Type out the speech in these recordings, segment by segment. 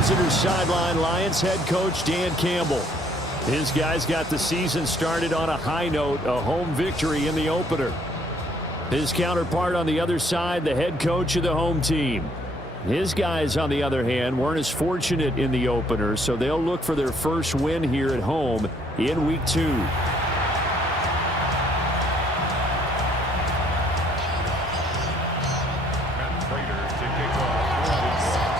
visitor sideline, Lions head coach Dan Campbell. His guys got the season started on a high note, a home victory in the opener. His counterpart on the other side, the head coach of the home team. His guys, on the other hand, weren't as fortunate in the opener, so they'll look for their first win here at home in week 2.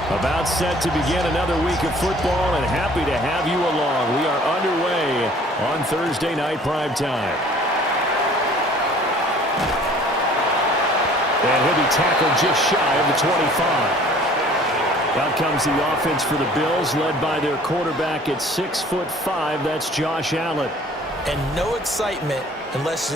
About set to begin another week of football, and happy to have you along. We are underway on Thursday night primetime. And he'll be tackled just shy of the 25. Out comes the offense for the Bills, led by their quarterback at 6'5". That's Josh Allen. And no excitement unless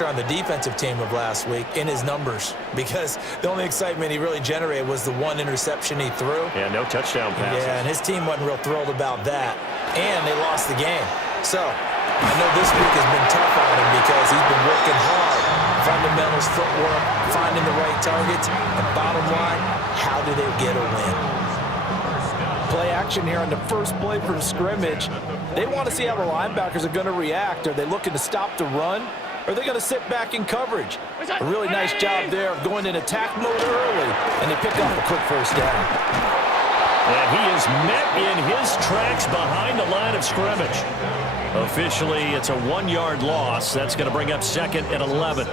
you're on the defensive team of last week in his numbers, because the only excitement he really generated was the one interception he threw. Yeah, no touchdown passes. Yeah, and his team wasn't real thrilled about that. And they lost the game. So I know this week has been tough on him because he's been working hard. Fundamentals, footwork, finding the right targets. And bottom line, how do they get a win? Play action here on the first play from scrimmage. They want to see how the linebackers are going to react. Are they looking to stop the run? Or are they going to sit back in coverage? A really nice job there of going in attack mode early, and they pick up a quick first down. And he is met in his tracks behind the line of scrimmage. Officially, it's a 1-yard loss. That's going to bring up 2nd and 11.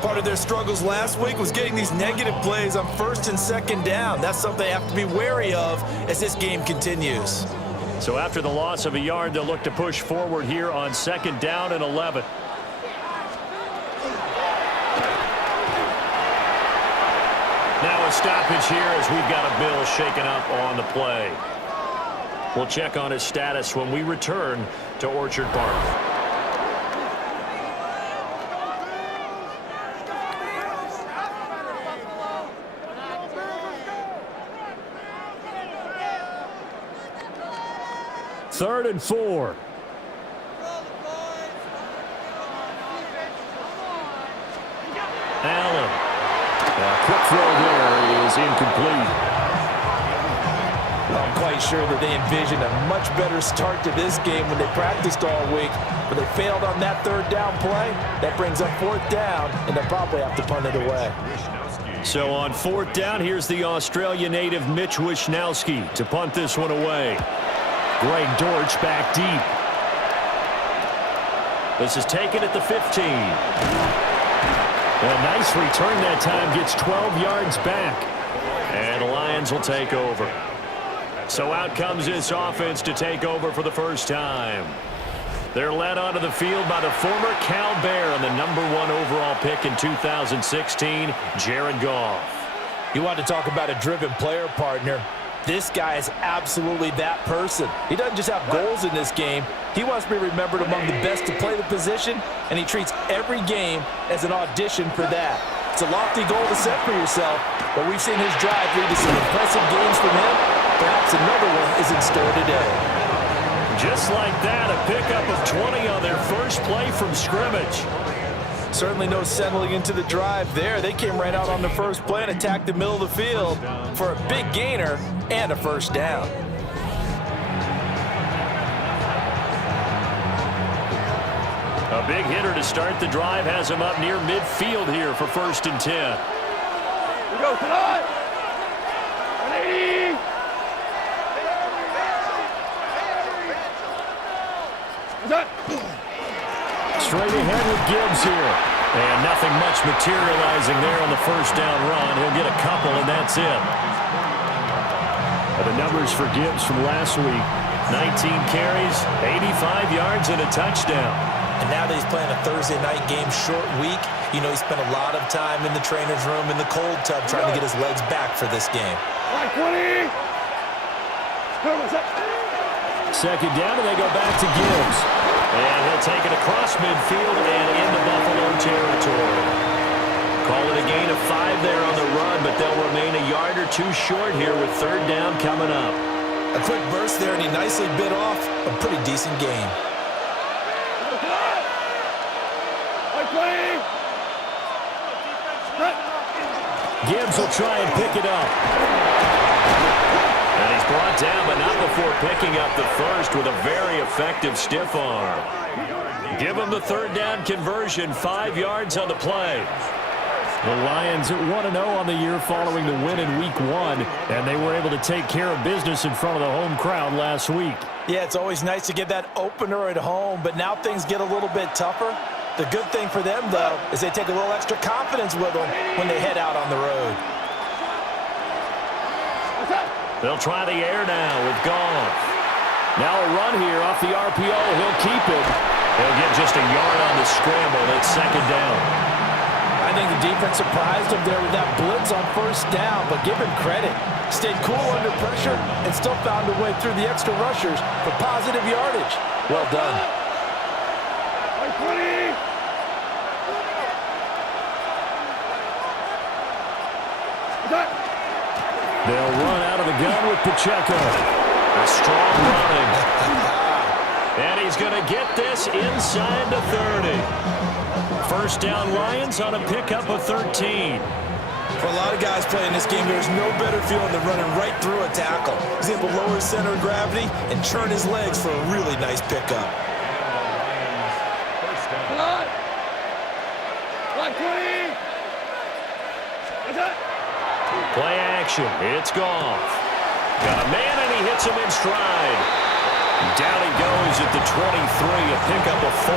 Part of their struggles last week was getting these negative plays on 1st and 2nd down. That's something they have to be wary of as this game continues. So after the loss of a yard, they'll look to push forward here on 2nd down and 11. Now a stoppage here as we've got a Bill shaken up on the play. We'll check on his status when we return to Orchard Park. Third and 4. Allen. A quick throw there is incomplete. I'm quite sure that they envisioned a much better start to this game when they practiced all week, but they failed on that 3rd down play. That brings up 4th down, and they'll probably have to punt it away. So on 4th down, here's the Australia native Mitch Wishnowski to punt this one away. Greg Dortch back deep. This is taken at the 15. A nice return that time, gets 12 yards back. And the Lions will take over. So out comes this offense to take over for the first time. They're led onto the field by the former Cal Bear and the #1 overall pick in 2016, Jared Goff. You want to talk about a driven player, partner. This guy is absolutely that person. He doesn't just have goals in this game. He wants to be remembered among the best to play the position, and he treats every game as an audition for that. It's a lofty goal to set for yourself, but we've seen his drive lead to some impressive games from him. Perhaps another one is in store today. Just like that, a pickup of 20 on their first play from scrimmage. Certainly no settling into the drive there. They came right out on the first play and attacked the middle of the field for a big gainer and a first down. A big hitter to start the drive has him up near midfield here for 1st and 10. We go tonight. 180. Straight ahead with Gibbs here. And nothing much materializing there on the first down run. He'll get a couple, and that's it. The numbers for Gibbs from last week: 19 carries, 85 yards, and a touchdown. And now that he's playing a Thursday night game, short week, you know he spent a lot of time in the trainer's room in the cold tub trying to get his legs back for this game. 20. 2nd down, and they go back to Gibbs. And he'll take it across midfield and into Buffalo territory. Call it a gain of 5 there on the run, but they'll remain a yard or 2 short here with 3rd down coming up. A quick burst there, and he nicely bit off a pretty decent gain. Gibbs will try and pick it up. And he's brought brought down, but not before picking up the first with a very effective stiff arm. Give them the third down conversion, 5 yards on the play. The Lions 1-0 on the year following the win in Week 1, and they were able to take care of business in front of the home crowd last week. Yeah, it's always nice to get that opener at home, but now things get a little bit tougher. The good thing for them, though, is they take a little extra confidence with them when they head out on the road. They'll try the air now with Goff. Now a run here off the RPO. He'll keep it. He'll get just a yard on the scramble. It's second down. I think the defense surprised him there with that blitz on first down, but give him credit. Stayed cool under pressure and still found a way through the extra rushers for positive yardage. Well done. 20. They'll run out of the gun with Pacheco. A strong running. And he's going to get this inside the 30. First down Lions on a pickup of 13. For a lot of guys playing this game, there's no better feeling than running right through a tackle. He's able to lower his center of gravity and churn his legs for a really nice pickup. Play action. It's Goff. Got a man, and he hits him in stride. Down he goes at the 23, a pickup of 4.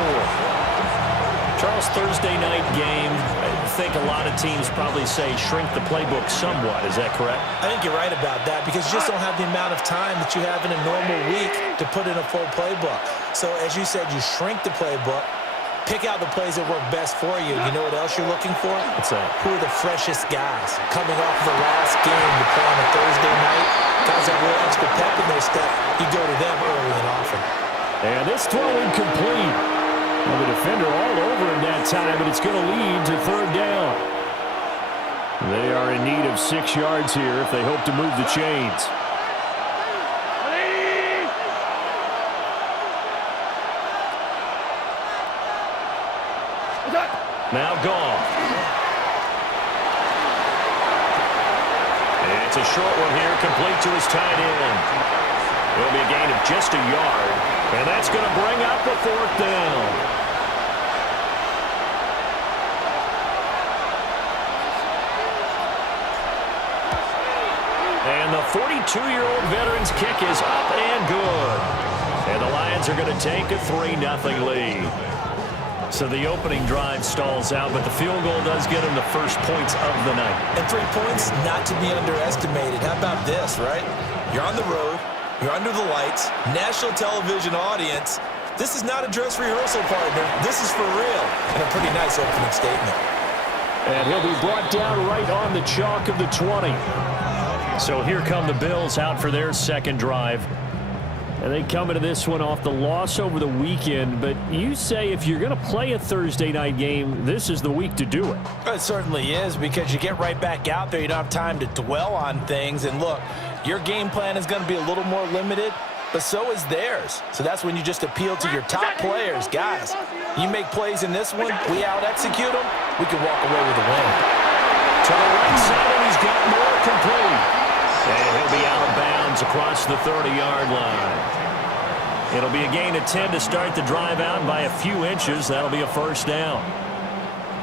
Charles, Thursday night game, I think a lot of teams probably say shrink the playbook somewhat. Is that correct? I think you're right about that because you just don't have the amount of time that you have in a normal week to put in a full playbook. So as you said, you shrink the playbook, pick out the plays that work best for you. You know what else you're looking for? What's that? Who are the freshest guys coming off the last game to play on a Thursday night? Guys that have a little extra pep in their step, you go to them early and often. And this throw incomplete. Well, the defender all over him that time, but it's going to lead to third down. They are in need of 6 yards here if they hope to move the chains. Now Goff. It's a short one here, complete to his tight end. It'll be a gain of just a yard, and that's going to bring up a fourth down. And the 42-year-old veteran's kick is up and good. And the Lions are going to take a 3-0 lead. So the opening drive stalls out, but the field goal does get them the first points of the night. And 3 points, not to be underestimated. How about this, right? You're on the road. You're under the lights. National television audience. This is not a dress rehearsal, partner. This is for real. And a pretty nice opening statement. And he'll be brought down right on the chalk of the 20. So here come the Bills out for their second drive. And they come into this one off the loss over the weekend. But you say if you're going to play a Thursday night game, this is the week to do it. It certainly is, because you get right back out there. You don't have time to dwell on things. And look, your game plan is going to be a little more limited, but so is theirs. So that's when you just appeal to your top players. Guys, you make plays in this one, we out-execute them, we can walk away with a win. To the right side, and he's got more complete. And he'll be out of bounds across the 30-yard line. It'll be a gain of 10 to start the drive out by a few inches. That'll be a first down.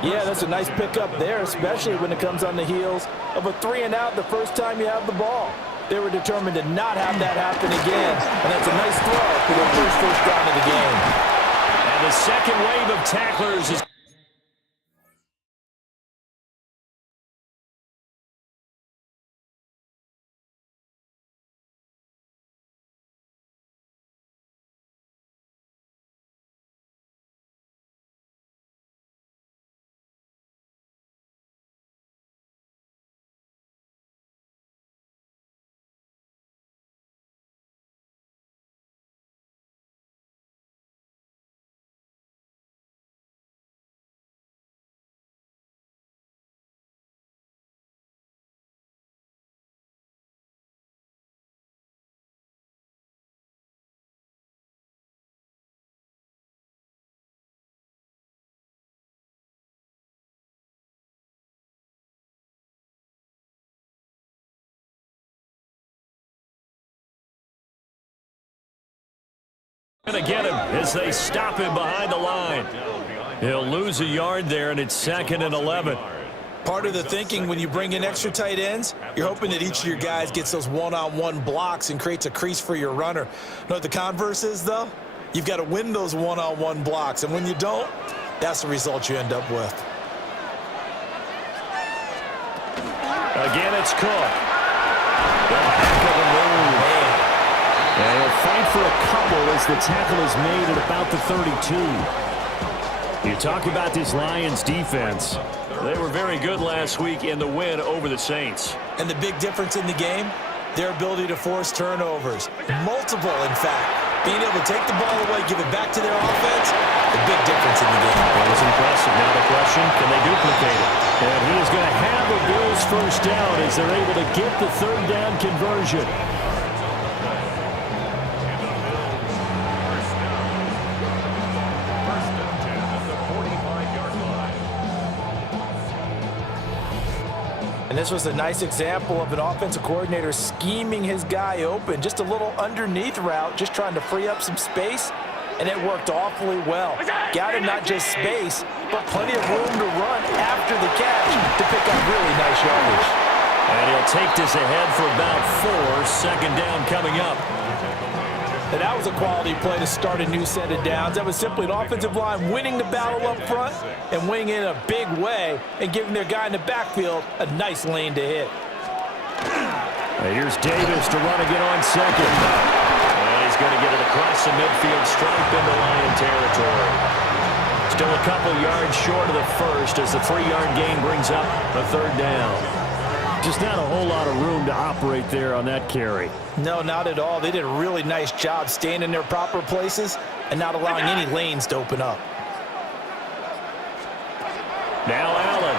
Yeah, that's a nice pickup there, especially when it comes on the heels of a 3-and-out the first time you have the ball. They were determined to not have that happen again, and that's a nice throw for their first down of the game. And the second wave of tacklers is to get him as they stop him behind the line. He'll lose a yard there, and it's 2nd and 11. Part of the thinking when you bring in extra tight ends, you're hoping that each of your guys gets those one-on-one blocks and creates a crease for your runner. You know what the converse is, though? You've got to win those one-on-one blocks, and when you don't, that's the result you end up with. Again, it's Cook. Heck of a move. And he'll fight for a couple as the tackle is made at about the 32. You talk about this Lions defense. They were very good last week in the win over the Saints. And the big difference in the game, their ability to force turnovers. Multiple, in fact. Being able to take the ball away, give it back to their offense, the big difference in the game. That was impressive. Now the question, can they duplicate it? And he is going to have the Bills first down as they're able to get the 3rd down conversion. And this was a nice example of an offensive coordinator scheming his guy open. Just a little underneath route, just trying to free up some space, and it worked awfully well. Got him not just space, but plenty of room to run after the catch to pick up really nice yardage. And he'll take this ahead for about 4. 2nd down coming up. And that was a quality play to start a new set of downs. That was simply an offensive line winning the battle up front and winning in a big way and giving their guy in the backfield a nice lane to hit. And here's Davis to run again on 2nd. And he's going to get it across the midfield stripe into Lion territory. Still a couple yards short of the first as the 3-yard gain brings up a 3rd down. Just not a whole lot of room to operate there on that carry. No, not at all. They did a really nice job staying in their proper places and not allowing any lanes to open up. Now Allen.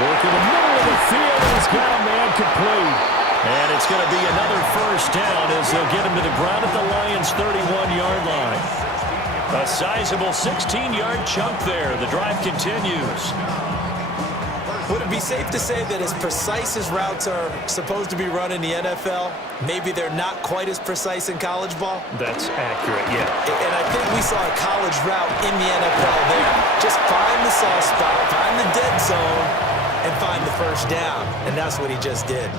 Working the middle of the field. He's got a man complete. And it's going to be another first down as they'll get him to the ground at the Lions' 31-yard line. A sizable 16-yard chunk there. The drive continues. Would it be safe to say that as precise as routes are supposed to be run in the NFL, maybe they're not quite as precise in college ball? That's accurate, yeah. And I think we saw a college route in the NFL there. Just find the soft spot, find the dead zone, and find the first down. And that's what he just did.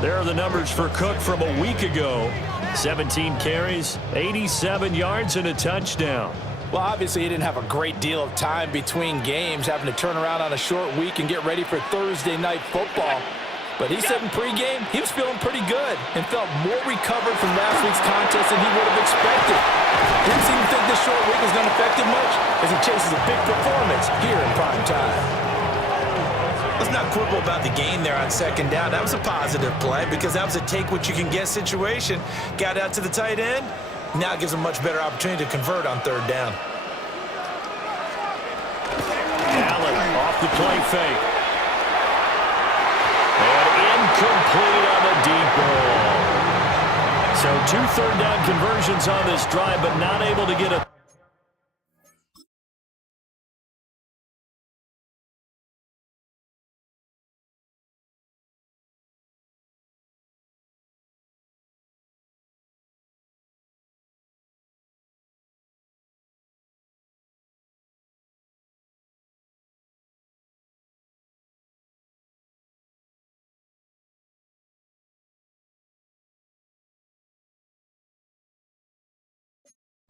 There are the numbers for Cook from a week ago. 17 carries, 87 yards, and a touchdown. Well, obviously, he didn't have a great deal of time between games, having to turn around on a short week and get ready for Thursday night football. But he said in pregame he was feeling pretty good and felt more recovered from last week's contest than he would have expected. Didn't seem to think this short week was going to affect him much as he chases a big performance here in prime time. Let's not quibble about the gain there on 2nd down. That was a positive play because that was a take-what-you-can-get situation. Got out to the tight end. Now it gives them a much better opportunity to convert on 3rd down. Allen off the play fake. And incomplete on the deep ball. So 2 3rd down conversions on this drive, but not able to get a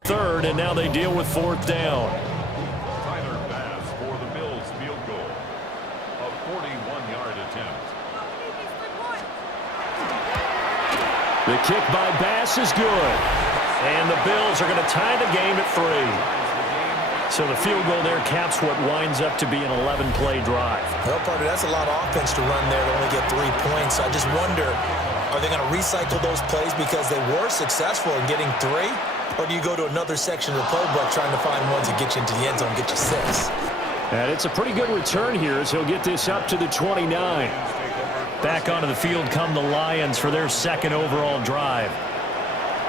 third, and now they deal with 4th down. Tyler Bass for the Bills field goal. A 41-yard attempt. The kick by Bass is good. And the Bills are going to tie the game at 3. So the field goal there caps what winds up to be an 11-play drive. Well, partner, that's a lot of offense to run there to only get 3 points. I just wonder, are they going to recycle those plays because they were successful in getting 3? Or do you go to another section of the playbook trying to find ones that get you into the end zone and get you 6? And it's a pretty good return here as he'll get this up to the 29. Back onto the field come the Lions for their 2nd overall drive.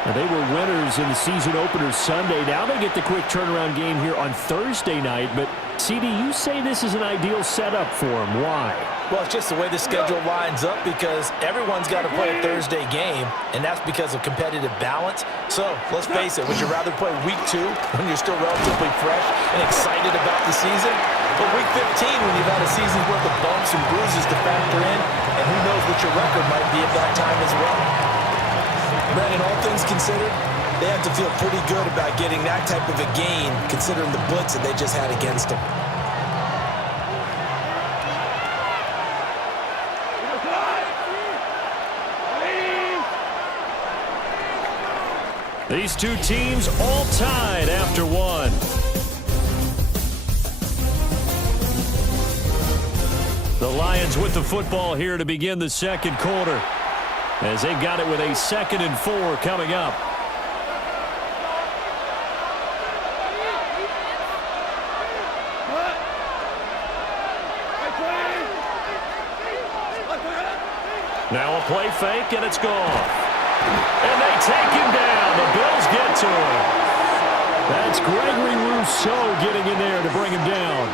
Now, they were winners in the season opener Sunday. Now they get the quick turnaround game here on Thursday night, but CD, you say this is an ideal setup for him. Why? Well, it's just the way the schedule lines up because everyone's got to play a Thursday game, and that's because of competitive balance. So, let's face it, would you rather play week 2 when you're still relatively fresh and excited about the season? But week 15 when you've had a season's worth of bumps and bruises to factor in, and who knows what your record might be at that time as well. Brandon, all things considered, they have to feel pretty good about getting that type of a gain considering the blitz that they just had against them. These two teams all tied after one. The Lions with the football here to begin the second quarter, as they've got it with a 2nd and 4 coming up. Now a play fake, and it's gone. And they take him down. The Bills get to him. That's Gregory Rousseau getting in there to bring him down.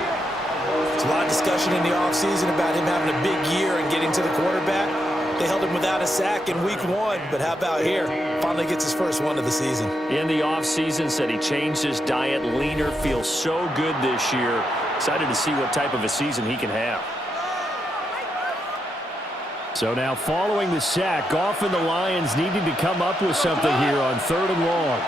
There's a lot of discussion in the offseason about him having a big year and getting to the quarterback. They held him without a sack in week 1, but how about here? Finally gets his first one of the season. In the offseason, said he changed his diet, leaner, feels so good this year. Excited to see what type of a season he can have. So now following the sack, Goff and the Lions needing to come up with something here on 3rd and long.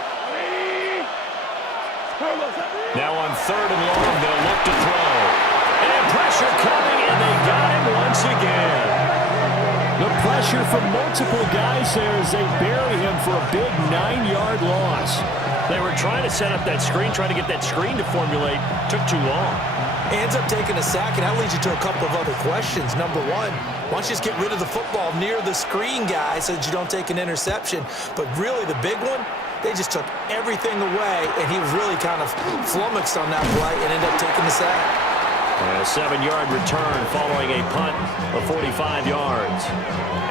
Now on 3rd and long, they'll look to throw. And pressure coming, and they got him once again. The pressure from multiple guys there as they bury him for a big 9-yard loss. They were trying to set up that screen, trying to get that screen to formulate. Took too long. Ends up taking a sack, and that leads you to a couple of other questions. Number 1, why don't you just get rid of the football near the screen guy so that you don't take an interception? But really, the big one, they just took everything away, and he was really kind of flummoxed on that play and ended up taking the sack. A 7-yard return following a punt of 45 yards.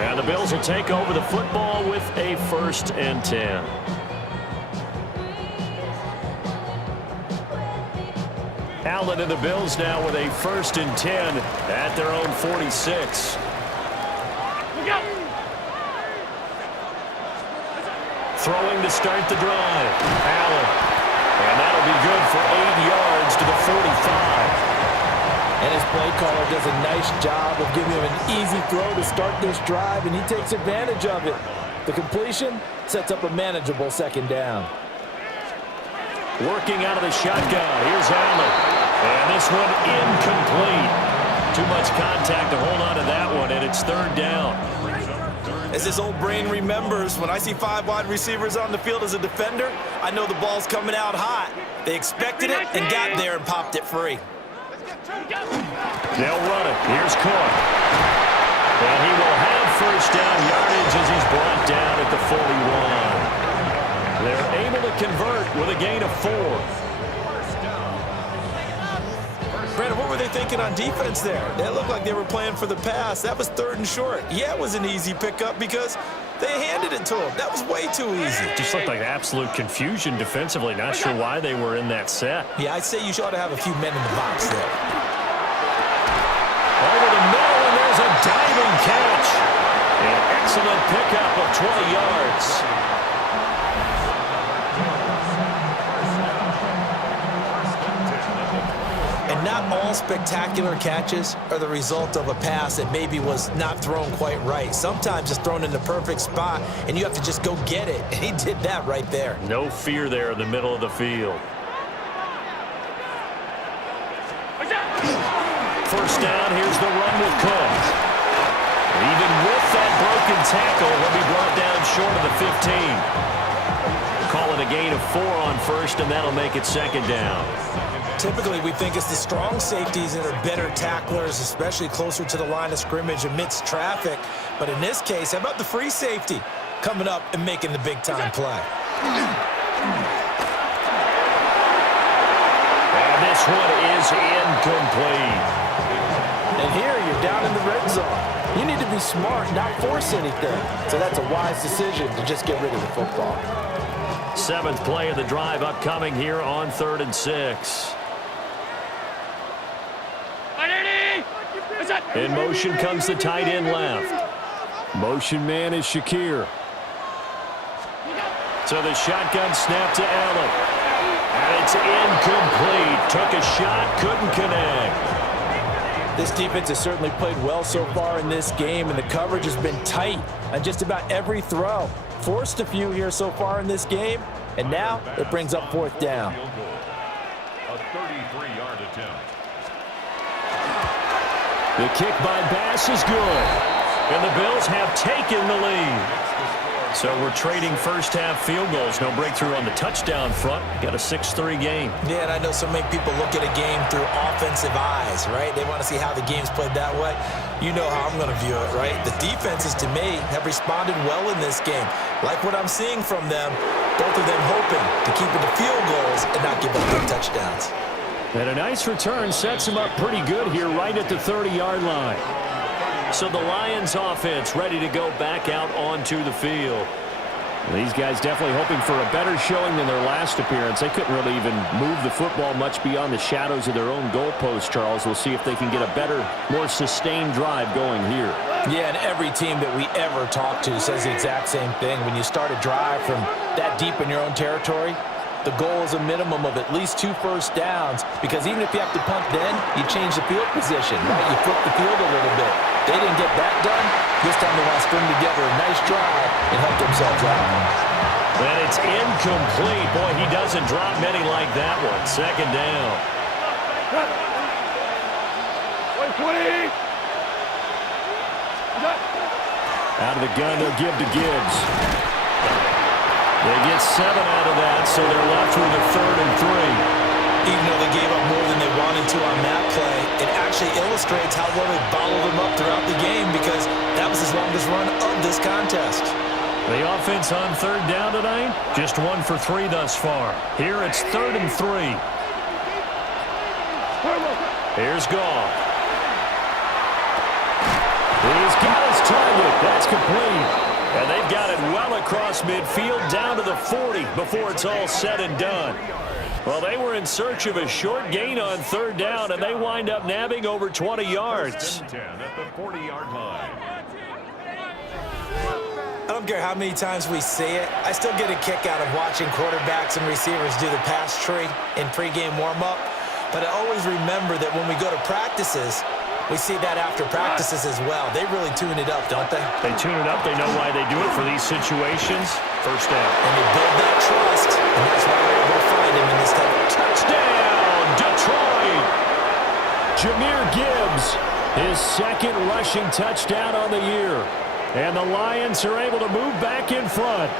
And the Bills will take over the football with a 1st and 10. Allen and the Bills now with a 1st and 10 at their own 46. Throwing to start the drive. Allen. And that'll be good for 8 yards to the 45. And his play caller does a nice job of giving him an easy throw to start this drive, and he takes advantage of it. The completion sets up a manageable 2nd down. Working out of the shotgun. Here's Allen. And this one incomplete. Too much contact to hold on to that one, and it's 3rd down. As this old brain remembers, when I see 5 wide receivers on the field as a defender, I know the ball's coming out hot. They expected it and got there and popped it free. They'll run it. Here's Cook. And he will have 1st down yardage as he's brought down at the 41. They're able to convert with a gain of 4. Brandon, what were they thinking on defense there? They looked like they were playing for the pass. That was 3rd and short. Yeah, it was an easy pickup because they handed it to him. That was way too easy. Just looked like absolute confusion defensively. Not sure why they were in that set. Yeah, I'd say you ought to have a few men in the box there. Over the middle, and there's a diving catch. An excellent pickup of 20 yards. And not all spectacular catches are the result of a pass that maybe was not thrown quite right. Sometimes it's thrown in the perfect spot, and you have to just go get it. And he did that right there. No fear there in the middle of the field. 1st down, here's the run with Cook. Even with that broken tackle, he'll be brought down short of the 15. Call it a gain of 4 on 1st, and that'll make it 2nd down. Typically, we think it's the strong safeties that are better tacklers, especially closer to the line of scrimmage amidst traffic. But in this case, how about the free safety coming up and making the big-time play? And this one is incomplete. And here you're down in the red zone. You need to be smart, not force anything. So that's a wise decision to just get rid of the football. 7th play of the drive upcoming here on 3rd and 6. In motion comes the tight end left. Motion man is Shakir. So the shotgun snap to Allen. And it's incomplete. Took a shot, couldn't connect. This defense has certainly played well so far in this game, and the coverage has been tight on just about every throw. Forced a few here so far in this game, and now it brings up fourth down. A 33-yard attempt. The kick by Bass is good. And the Bills have taken the lead. So we're trading first-half field goals. No breakthrough on the touchdown front. Got a 6-3 game. Yeah, and I know so many people look at a game through offensive eyes, right? They want to see how the game's played that way. You know how I'm going to view it, right? The defenses, to me, have responded well in this game. Like what I'm seeing from them, both of them hoping to keep it to field goals and not give up big touchdowns. And a nice return sets him up pretty good here right at the 30-yard line. So the Lions offense ready to go back out onto the field. These guys definitely hoping for a better showing than their last appearance. They couldn't really even move the football much beyond the shadows of their own goalpost, Charles. We'll see if they can get a better, more sustained drive going here. Yeah, and every team that we ever talk to says the exact same thing. When you start a drive from that deep in your own territory, the goal is a minimum of at least 2 first downs, because even if you have to punt then, you change the field position, right? You flip the field a little bit. They didn't get that done. This time they want to string together a nice drive and help themselves out. And it's incomplete. Boy, he doesn't drop many like that one. Second down. Out of the gun, they'll give to Gibbs. They get 7 out of that, so they're left with a 3rd and 3. Even though they gave up more than they wanted to on that play, it actually illustrates how well they bottled them up throughout the game, because that was his longest run of this contest. The offense on 3rd down tonight, just 1 for 3 thus far. Here it's 3rd and 3. Here's Goff. He's got his target. That's complete. And they've got it well across midfield down to the 40 before it's all said and done. Well, they were in search of a short gain on 3rd down, and they wind up nabbing over 20 yards. 10 at the 40-yard line. I don't care how many times we see it. I still get a kick out of watching quarterbacks and receivers do the pass tree in pregame warm-up. But I always remember that when we go to practices, we see that after practices as well. They really tune it up, don't they? They tune it up. They know why they do it for these situations. First down. And they build that trust, and that's why we're able to find him in this type of Touchdown, Detroit! Jahmyr Gibbs, his 2nd rushing touchdown on the year. And the Lions are able to move back in front.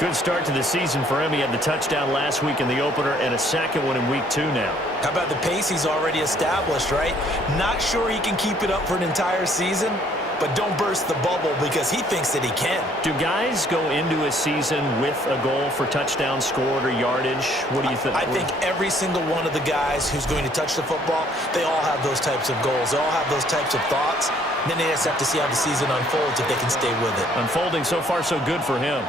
Good start to the season for him. He had the touchdown last week in the opener and a 2nd one in week 2 now. How about the pace he's already established, right? Not sure he can keep it up for an entire season, but don't burst the bubble because he thinks that he can. Do guys go into a season with a goal for touchdown scored or yardage? What do you think? I think every single one of the guys who's going to touch the football, they all have those types of goals. They all have those types of thoughts. Then they just have to see how the season unfolds if they can stay with it. Unfolding so far so good for him.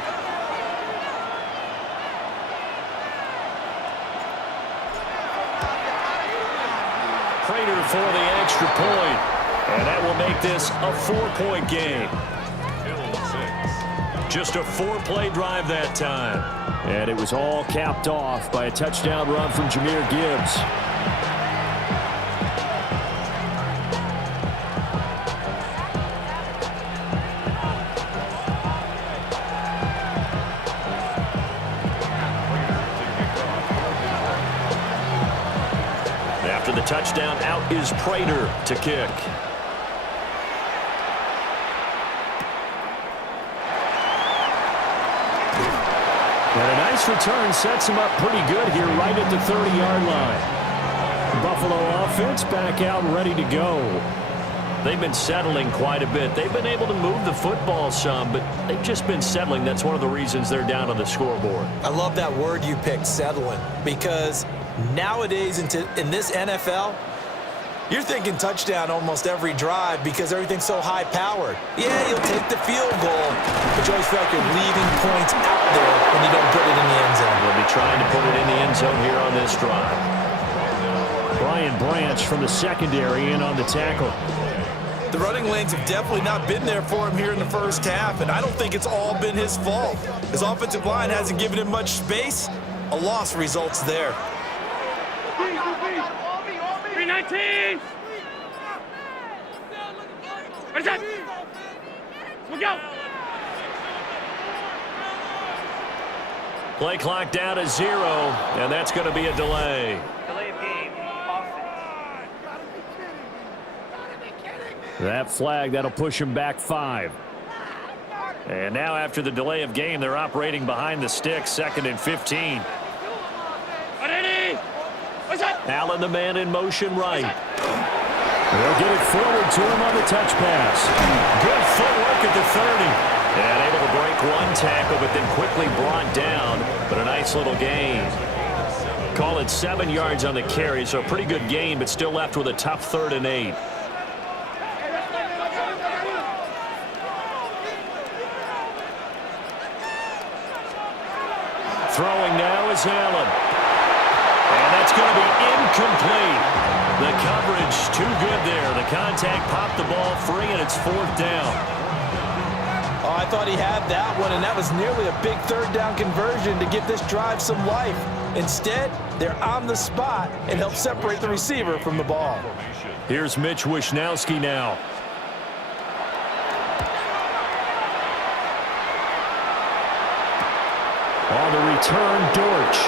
Prater for the extra point. And that will make this a 4-point game. Just a 4-play drive that time. And it was all capped off by a touchdown run from Jahmyr Gibbs. After the touchdown, out is Prater to kick. And a nice return sets him up pretty good here right at the 30-yard line. Buffalo offense back out ready to go. They've been settling quite a bit. They've been able to move the football some, but they've just been settling. That's one of the reasons they're down on the scoreboard. I love that word you picked, settling, because nowadays in this NFL, you're thinking touchdown almost every drive because everything's so high-powered. Yeah, you'll take the field goal, but you always feel like you're leaving points out there when you don't put it in the end zone. We'll be trying to put it in the end zone here on this drive. Well, Ryan Branch from the secondary in on the tackle. The running lanes have definitely not been there for him here in the first half, and I don't think it's all been his fault. His offensive line hasn't given him much space. A loss results there. 319! Where's that? Let's go! Play clock down to 0, and that's going to be a delay. Delay of game. That flag, that'll push him back 5. And now after the delay of game, they're operating behind the sticks, 2nd and 15. Allen, the man in motion right. They'll get it forward to him on the touch pass. Good footwork at the 30. And able to break one tackle, but then quickly brought down. But a nice little gain. Call it 7 yards on the carry, so a pretty good gain, but still left with a tough 3rd and 8. Throwing now is Allen. And that's going to be incomplete. The coverage too good there. The contact popped the ball free, and it's 4th down. Oh, I thought he had that one, and that was nearly a big 3rd down conversion to give this drive some life. Instead, they're on the spot and help separate the receiver from the ball. Here's Mitch Wishnowski now. On the return, Dortch.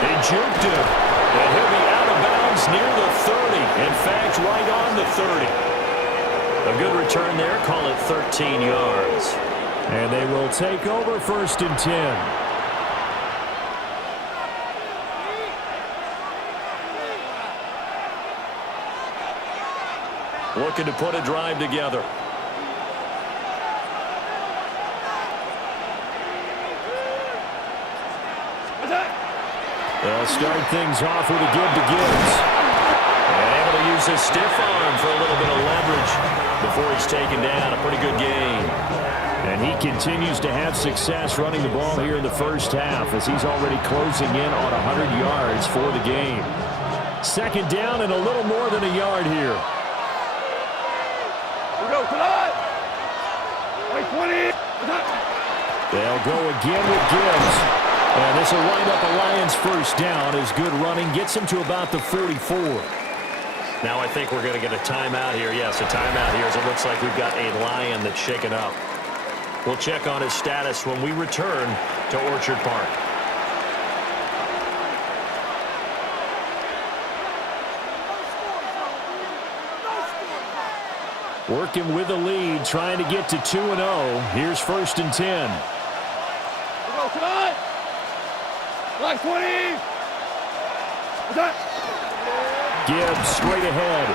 They juked him. And he'll be out of bounds near the 30. In fact, right on the 30. A good return there. Call it 13 yards. And they will take over 1st and 10. Looking to put a drive together. They'll start things off with a give to Gibbs. And able to use his stiff arm for a little bit of leverage before he's taken down. A pretty good game. And he continues to have success running the ball here in the first half as he's already closing in on 100 yards for the game. 2nd down and a little more than a yard here. They'll go again with Gibbs. And this will wind up a Lions 1st down as good running gets him to about the 44. Now I think we're going to get a timeout here. Yes, a timeout here as it looks like we've got a Lion that's shaken up. We'll check on his status when we return to Orchard Park. Working with the lead, trying to get to 2-0. Here's 1st and 10. Black 20! Gibbs straight ahead.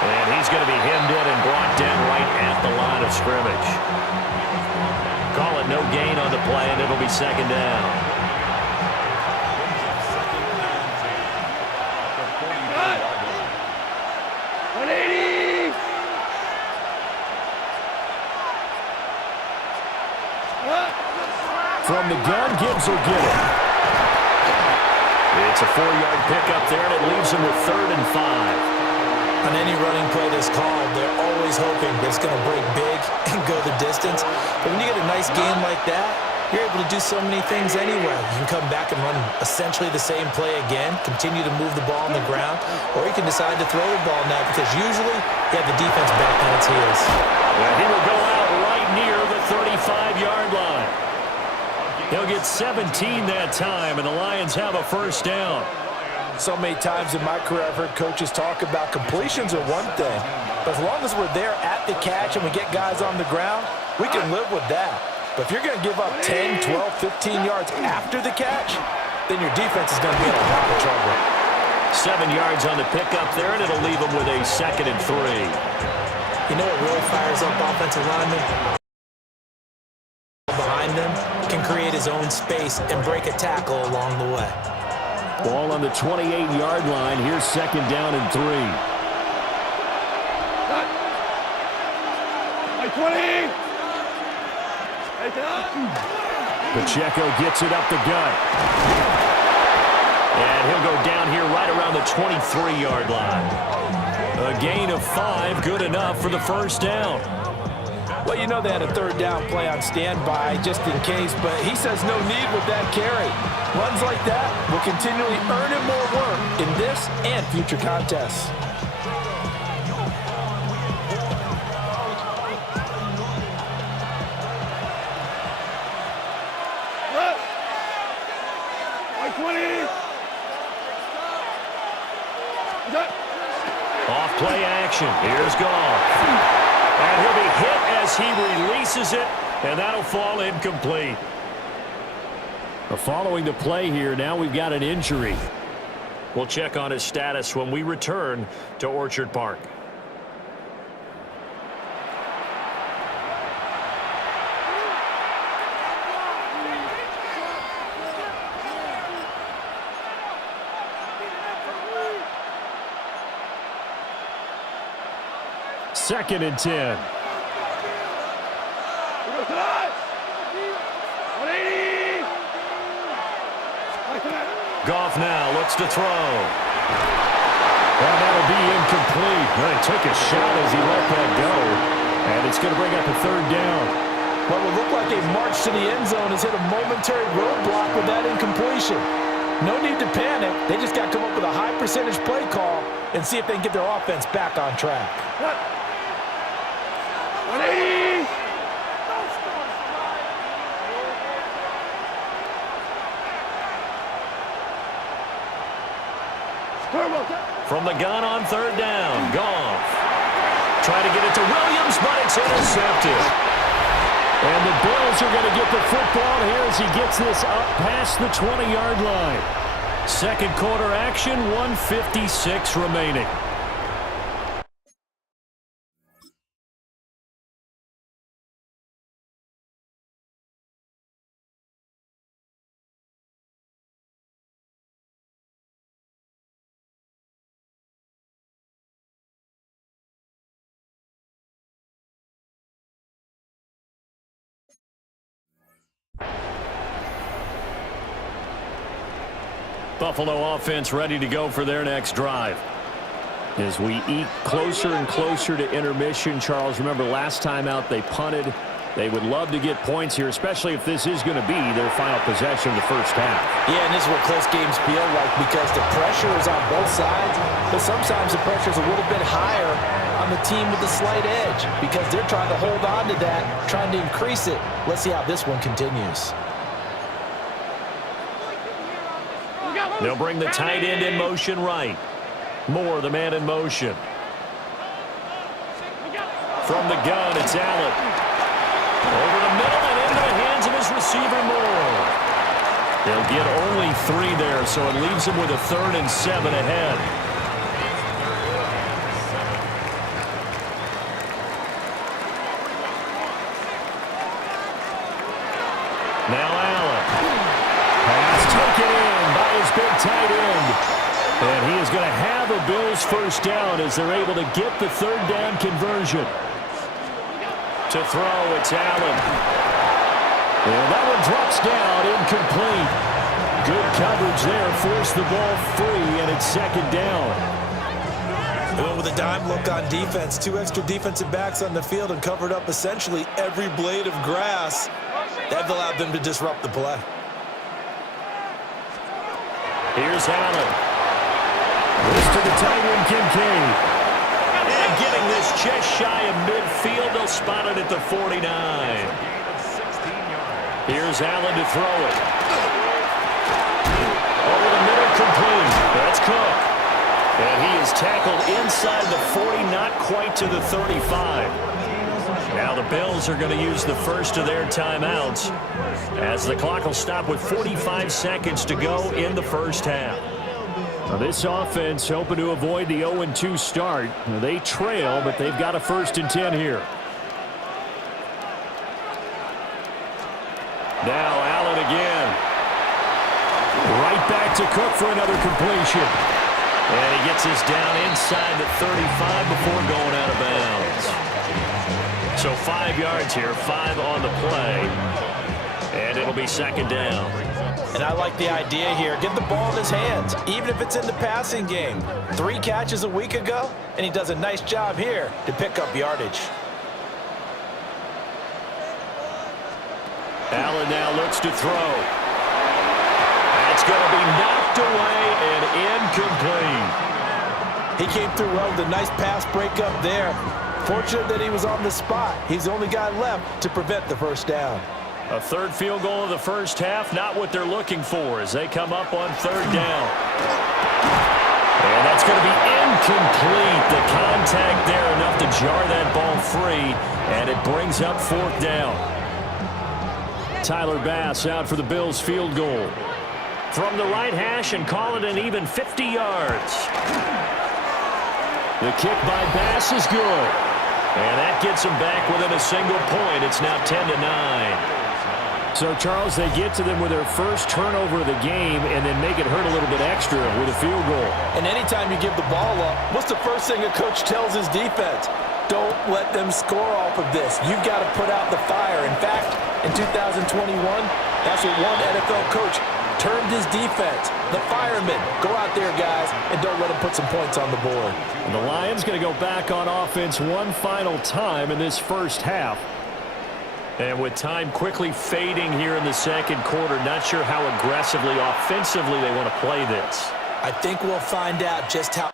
And he's going to be hemmed in and brought down right at the line of scrimmage. Call it no gain on the play, and it'll be 2nd down. From the gun, Gibbs will get it. It's a 4-yard pickup there, and it leaves him with 3rd and 5. On any running play that's called, they're always hoping that it's going to break big and go the distance. But when you get a nice game like that, you're able to do so many things anyway. You can come back and run essentially the same play again, continue to move the ball on the ground, or you can decide to throw the ball now because usually you have the defense back on its heels. And he will go out right near the 35-yard line. He'll get 17 that time, and the Lions have a 1st down. So many times in my career I've heard coaches talk about completions are one thing, but as long as we're there at the catch and we get guys on the ground, we can live with that. But if you're going to give up 10, 12, 15 yards after the catch, then your defense is going to be in a lot of trouble. 7 yards on the pickup there, and it'll leave them with a 2nd and 3. You know what really fires up offensive linemen? Behind them can create his own space and break a tackle along the way. Ball on the 28-yard line. Here's 2nd down and 3. 20! Pacheco gets it up the gut. And he'll go down here right around the 23-yard line. A gain of 5, good enough for the first down. Well, you know they had a third down play on standby just in case, but he says no need with that carry. Runs like that will continually earn him more work in this and future contests. Off play action. Here's Goff. And he'll be hit as he releases it, and that'll fall incomplete. Following the play here, now we've got an injury. We'll check on his status when we return to Orchard Park. Second and 10. Goff now looks to throw. And that'll be incomplete. He took a shot as he let that go. And it's going to bring up a third down. What will look like a march to the end zone has hit a momentary roadblock with that incompletion. No need to panic. They just got to come up with a high percentage play call and see if they can get their offense back on track. 180! From the gun on third down, Goff. Trying to get it to Williams, but it's intercepted. And the Bills are going to get the football here as he gets this up past the 20-yard line. Second quarter action, 1:56 remaining. Buffalo offense ready to go for their next drive. As we eat closer and closer to intermission, Charles, remember last time out they punted. They would love to get points here, especially if this is going to be their final possession of the first half. Yeah, and this is what close games feel like because the pressure is on both sides, but sometimes the pressure is a little bit higher on the team with the slight edge because they're trying to hold on to that, trying to increase it. Let's see how this one continues. They'll bring the tight end in motion right. Moore, the man in motion. From the gun, it's Allen. Over the middle and into the hands of his receiver, Moore. They'll get only 3 there, so it leaves them with a 3rd and 7 ahead. Now Allen. Pass taken in by his big tight end. And he is going to have a Bills first down as they're able to get the 3rd down conversion. To throw, it's Allen. And that one drops down, incomplete. Good coverage there, forced the ball free, and it's 2nd down. Going with a dime look on defense. 2 extra defensive backs on the field and covered up essentially every blade of grass. That allowed them to disrupt the play. Here's Allen. This to the tight end, Kincaid. And getting this just shy of midfield, they'll spot it at the 49. Here's Allen to throw it. Over the middle, complete. That's Cook. And he is tackled inside the 40, not quite to the 35. Now the Bills are going to use the first of their timeouts as the clock will stop with 45 seconds to go in the first half. Now this offense hoping to avoid the 0-2 start. They trail, but they've got a 1st and 10 here. Now Allen again. Right back to Cook for another completion. And he gets this down inside the 35 before going out of bounds. So 5 yards here, 5 on the play. And it'll be 2nd down. And I like the idea here. Get the ball in his hands, even if it's in the passing game. 3 catches a week ago, and he does a nice job here to pick up yardage. Allen now looks to throw. That's going to be knocked away and incomplete. He came through well with a nice pass breakup there. Fortunate that he was on the spot. He's the only guy left to prevent the first down. A third field goal of the first half, not what they're looking for as they come up on 3rd down. And that's going to be incomplete. The contact there enough to jar that ball free, and it brings up 4th down. Tyler Bass out for the Bills field goal. From the right hash and call it an even 50 yards. The kick by Bass is good. And that gets them back within a single point. It's now 10-9. So, Charles, they get to them with their first turnover of the game and then make it hurt a little bit extra with a field goal. And anytime you give the ball up, what's the first thing a coach tells his defense? Don't let them score off of this. You've got to put out the fire. In fact, in 2021, that's what one NFL coach termed his defense. The firemen. Go out there, guys, and don't let them put some points on the board. And the Lions going to go back on offense one final time in this first half. And with time quickly fading here in the second quarter, not sure how aggressively, offensively they want to play this. I think we'll find out just how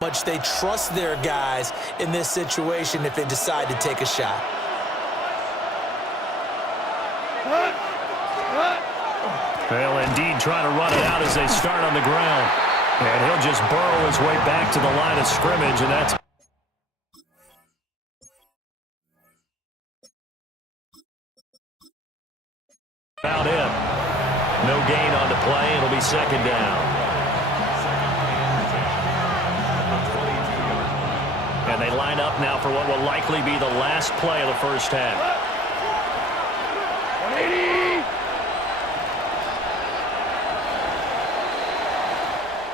much they trust their guys in this situation if they decide to take a shot. Well, indeed, trying to run it out as they start on the ground. And he'll just burrow his way back to the line of scrimmage, and that's about it. No gain on the play. It'll be 2nd down. And they line up now for what will likely be the last play of the first half. 180.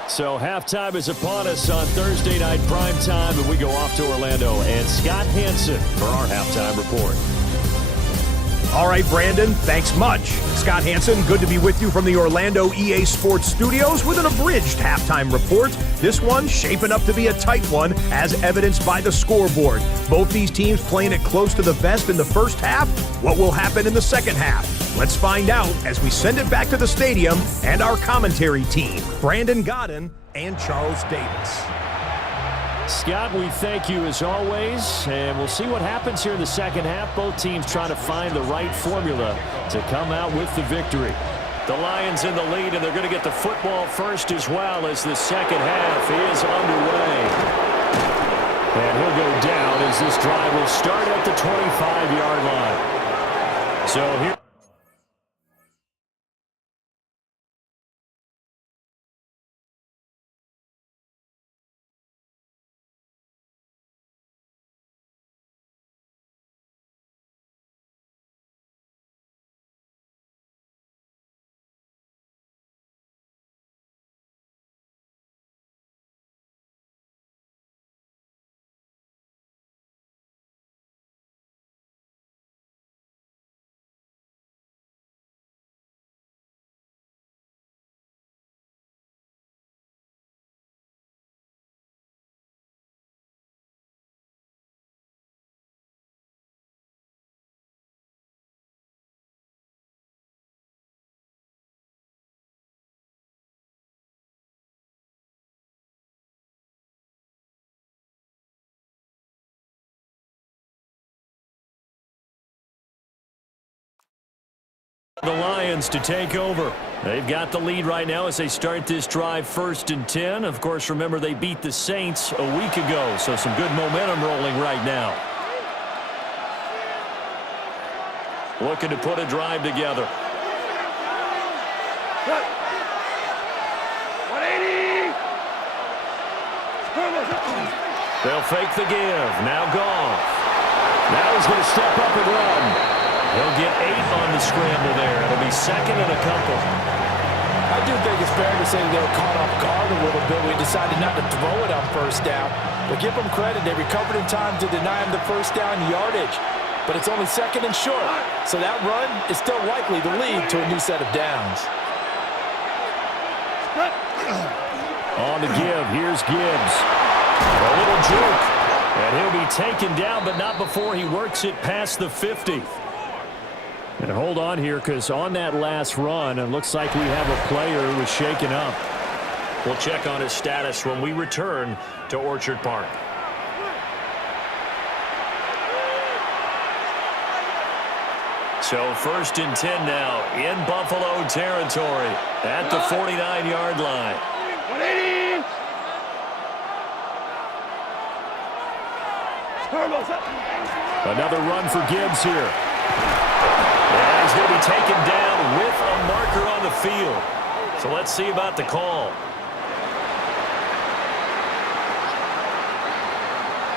So halftime is upon us on Thursday night primetime, and we go off to Orlando. And Scott Hansen for our halftime report. All right, Brandon, thanks much. Scott Hansen, good to be with you from the Orlando EA Sports Studios with an abridged halftime report. This one shaping up to be a tight one, as evidenced by the scoreboard. Both these teams playing it close to the vest in the first half. What will happen in the second half? Let's find out as we send it back to the stadium and our commentary team, Brandon Godden and Charles Davis. Scott, we thank you as always, and we'll see what happens here in the second half. Both teams trying to find the right formula to come out with the victory. The Lions in the lead, and they're going to get the football first as well as the second half is underway. And he'll go down as this drive will start at the 25-yard line. So here. The Lions to take over. They've got the lead right now as they start this drive 1st and 10. Of course, remember they beat the Saints a week ago, so some good momentum rolling right now. Looking to put a drive together. 180. They'll fake the give. Now Goff. Now he's going to step up and run. He'll get 8 on the scramble there. It'll be second and a couple. I do think it's fair to say they were caught off guard a little bit. We decided not to throw it on first down. But give them credit. They recovered in time to deny him the first down yardage. But it's only second and short. So that run is still likely to lead to a new set of downs. On the give, here's Gibbs. A little juke. And he'll be taken down, but not before he works it past the 50. And hold on here, because on that last run, it looks like we have a player who was shaken up. We'll check on his status when we return to Orchard Park. So 1st and 10 now in Buffalo territory at the 49-yard line. 180. Another run for Gibbs here. And he's going to be taken down with a marker on the field. So let's see about the call.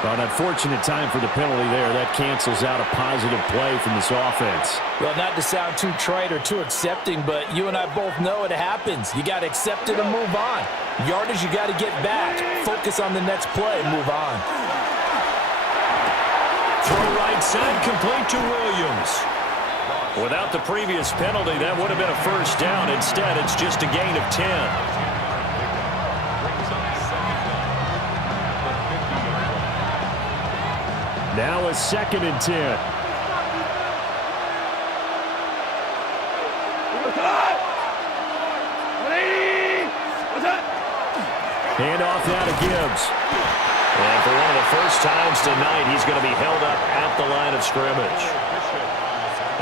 Well, an unfortunate time for the penalty there. That cancels out a positive play from this offense. Well, not to sound too trite or too accepting, but you and I both know it happens. You got to accept it and move on. Yardage, you got to get back. Focus on the next play and move on. Throw right side, complete to Williams. Without the previous penalty, that would have been a first down. Instead, it's just a gain of 10. Now a 2nd and 10. Hand off now to Gibbs. And for one of the first times tonight, he's going to be held up at the line of scrimmage.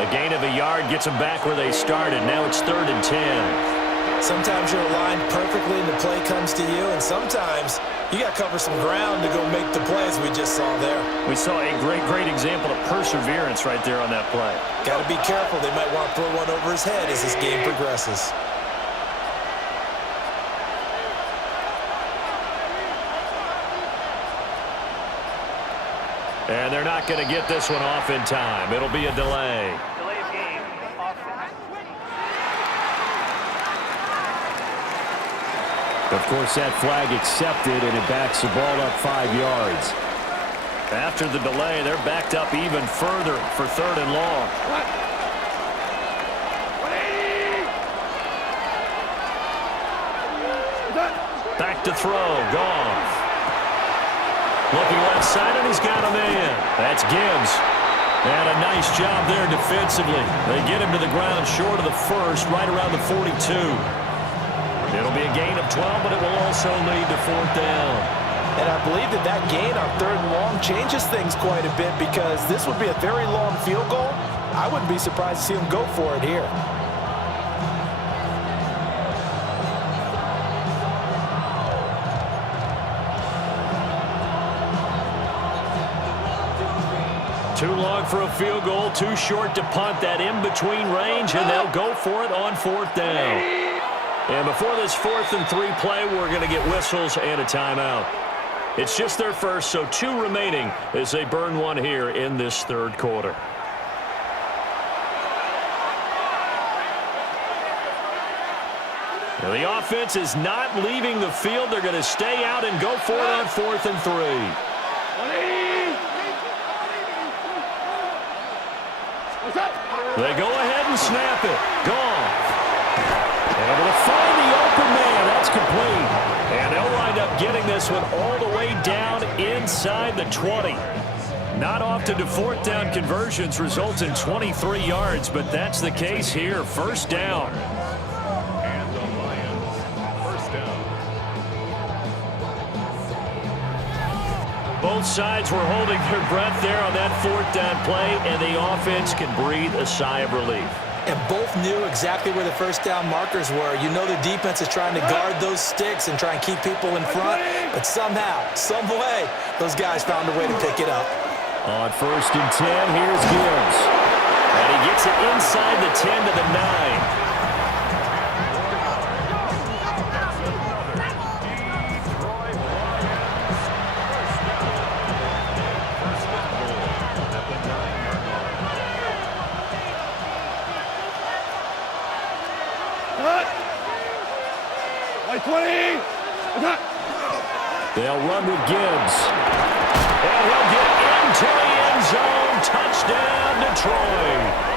A gain of a yard gets them back where they started. Now it's 3rd and 10. Sometimes you're aligned perfectly and the play comes to you, and sometimes you got to cover some ground to go make the plays we just saw there. We saw a great example of perseverance right there on that play. Got to be careful. They might want to throw one over his head as this game progresses. And they're not going to get this one off in time. It'll be a delay. Delay of game. Of course, that flag accepted, and it backs the ball up 5 yards. After the delay, they're backed up even further for 3rd and long. Back to throw. Goff. Looking left side, and he's got a man. That's Gibbs. And a nice job there defensively. They get him to the ground short of the first, right around the 42. It'll be a gain of 12, but it will also lead to 4th down. And I believe that gain on 3rd and long changes things quite a bit, because this would be a very long field goal. I wouldn't be surprised to see him go for it here. Too long for a field goal, too short to punt. That in-between range, and they'll go for it on 4th down. And before this 4th and 3 play, we're going to get whistles and a timeout. It's just their first, so 2 remaining as they burn one here in this 3rd quarter. Now, the offense is not leaving the field. They're going to stay out and go for it on 4th and 3. They go ahead and snap it. Goff. Able to find the open man. That's complete. And they'll wind up getting this one all the way down inside the 20. Not often do 4th down conversions result in 23 yards, but that's the case here. 1st down. And the Lions, 1st down. Both sides were holding their breath there on that 4th down play, and the offense can breathe a sigh of relief. And both knew exactly where the 1st down markers were. You know the defense is trying to guard those sticks and try and keep people in front, but somehow, some way, those guys found a way to pick it up. On 1st and 10, here's Gibbs. And he gets it inside the 10 to the 9. 20. They'll run with Gibbs. And he'll get into the end zone. Touchdown, Detroit.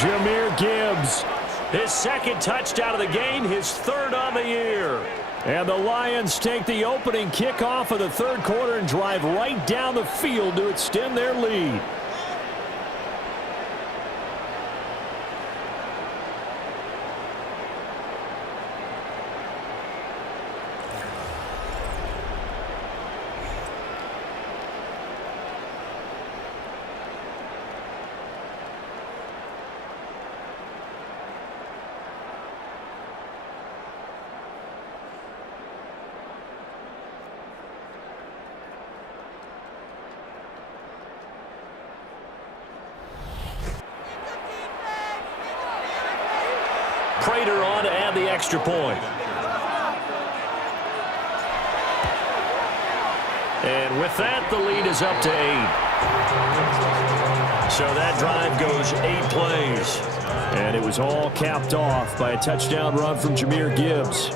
Jahmyr Gibbs, his second touchdown of the game, his third on the year. And the Lions take the opening kickoff of the third quarter and drive right down the field to extend their lead. Prater on to add the extra point. And with that, the lead is up to 8. So that drive goes 8 plays. And it was all capped off by a touchdown run from Jahmyr Gibbs.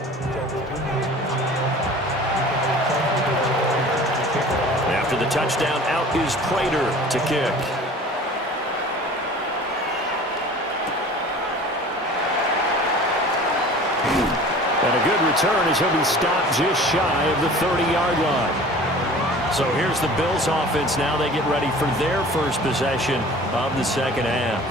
After the touchdown, out is Prater to kick. And a good return as he'll be stopped just shy of the 30-yard line. So here's the Bills offense now. They get ready for their first possession of the second half.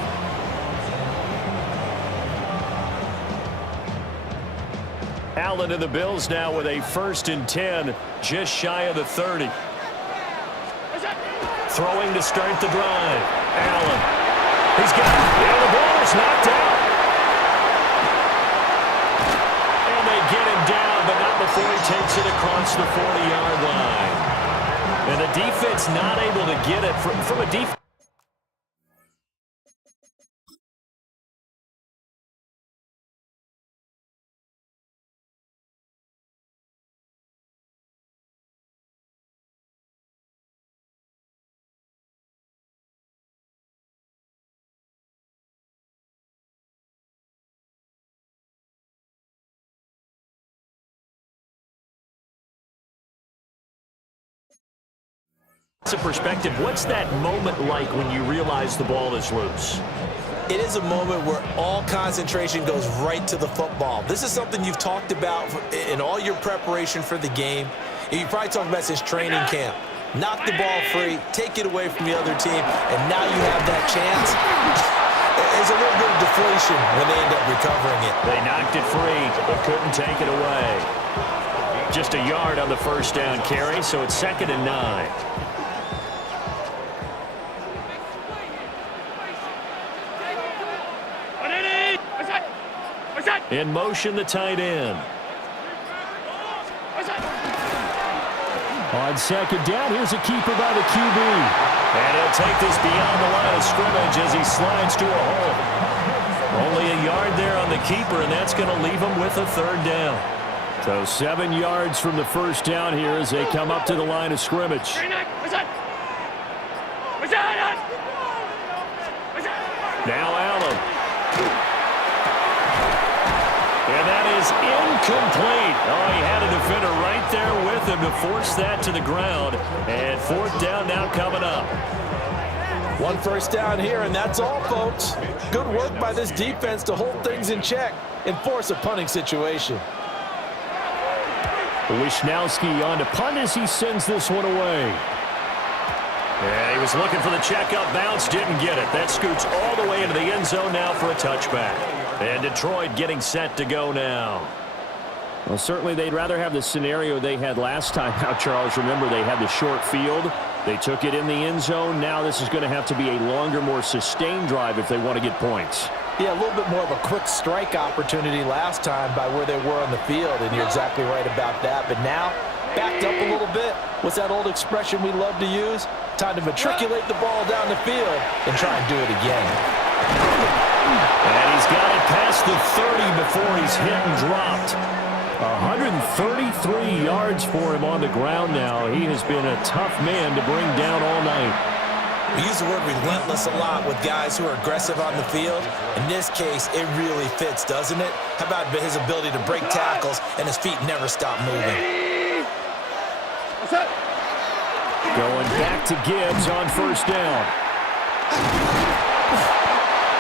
Allen and the Bills now with a 1st and 10, just shy of the 30. Throwing to start the drive. Allen. He's got it. And the ball is knocked out. Get him down, but not before he takes it across the 40-yard line. And the defense not able to get it from a defense. Perspective, what's that moment like when you realize the ball is loose? It is a moment where all concentration goes right to the football. This is something you've talked about in all your preparation for the game. And you probably talked about since training camp. Knock the ball free, take it away from the other team, and now you have that chance. There's a little bit of deflation when they end up recovering it. They knocked it free, but couldn't take it away. Just a yard on the first down carry, so it's 2nd and 9. In motion, the tight end. On second down, here's a keeper by the QB. And he'll take this beyond the line of scrimmage as he slides to a hole. Only a yard there on the keeper, and that's going to leave him with a 3rd down. So 7 yards from the first down here as they come up to the line of scrimmage. Now Allen. And that is incomplete. Oh, he had a defender right there with him to force that to the ground. And 4th down now coming up. 1 first down here, and that's all, folks. Good work by this defense to hold things in check and force a punting situation. Wishnowski on to punt as he sends this one away. And he was looking for the checkup bounce, didn't get it. That scoots all the way into the end zone now for a touchback. And Detroit getting set to go now. Well, certainly they'd rather have the scenario they had last time out, Charles. Remember, they had the short field. They took it in the end zone. Now this is going to have to be a longer, more sustained drive if they want to get points. Yeah, a little bit more of a quick strike opportunity last time by where they were on the field, and you're exactly right about that. But now, backed up a little bit. What's that old expression we love to use? Time to matriculate the ball down the field and try and do it again. And he's got it past the 30 before he's hit and dropped. 133 yards for him on the ground now. He has been a tough man to bring down all night. We use the word relentless a lot with guys who are aggressive on the field. In this case, it really fits, doesn't it? How about his ability to break tackles and his feet never stop moving? Going back to Gibbs on first down.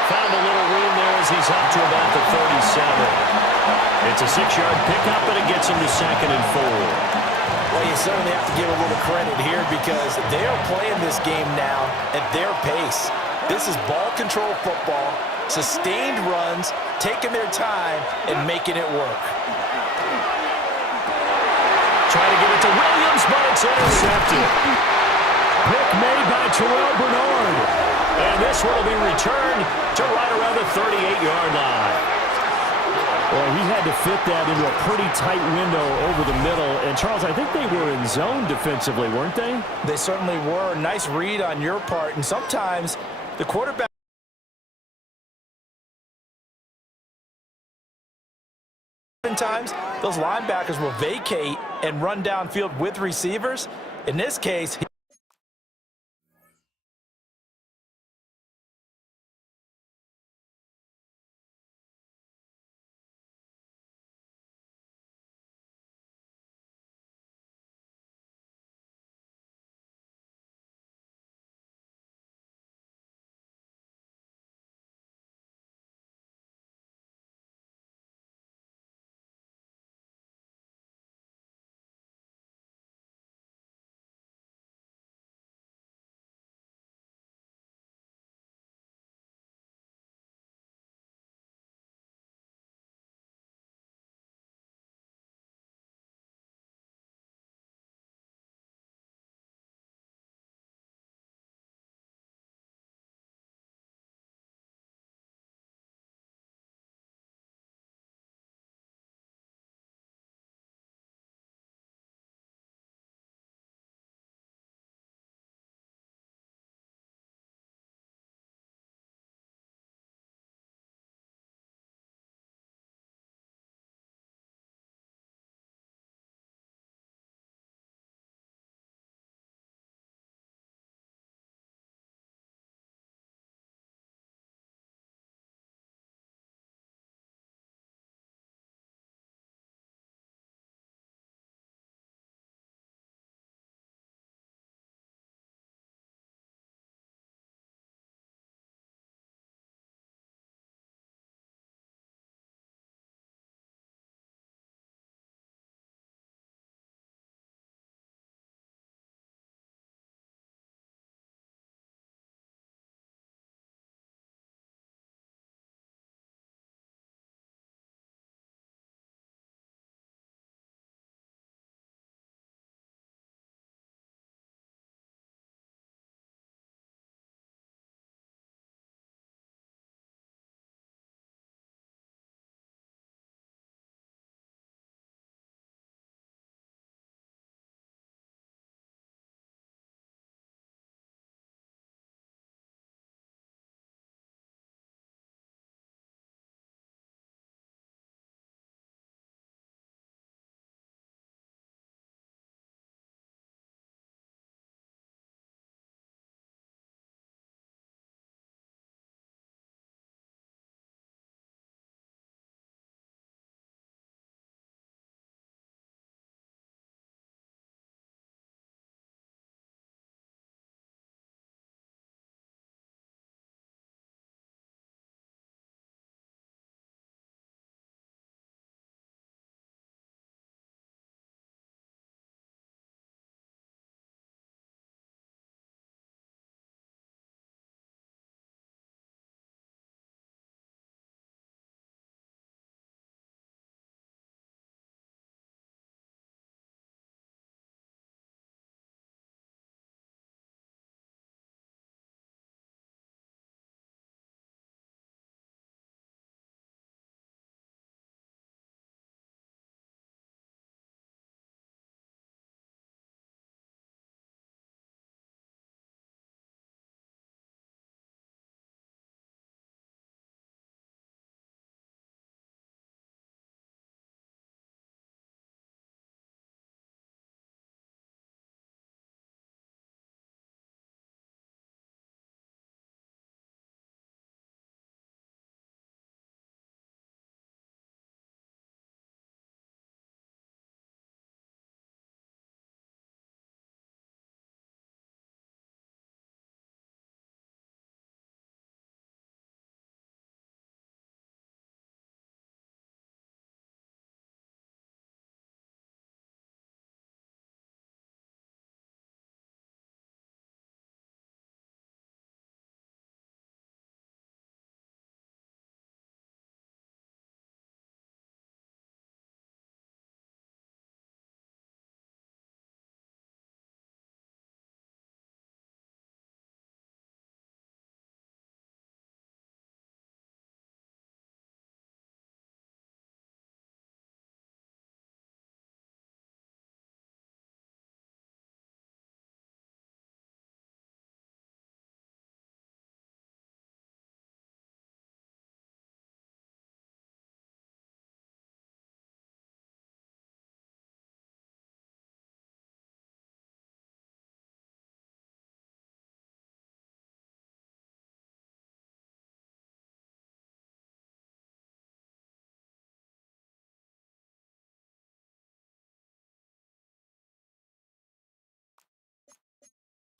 Found a little room there as he's up to about the 37. It's a 6-yard pickup, and it gets him to 2nd and 4. Well, you certainly have to give a little credit here because they are playing this game now at their pace. This is ball control football, sustained runs, taking their time, and making it work. Trying to get it to Williams, but it's intercepted. Pick made by Terrell Bernard. And this one will be returned to right around the 38-yard line. Well, he had to fit that into a pretty tight window over the middle. And, Charles, I think they were in zone defensively, weren't they? They certainly were. Nice read on your part. And sometimes the quarterback times those linebackers will vacate and run downfield with receivers. In this case,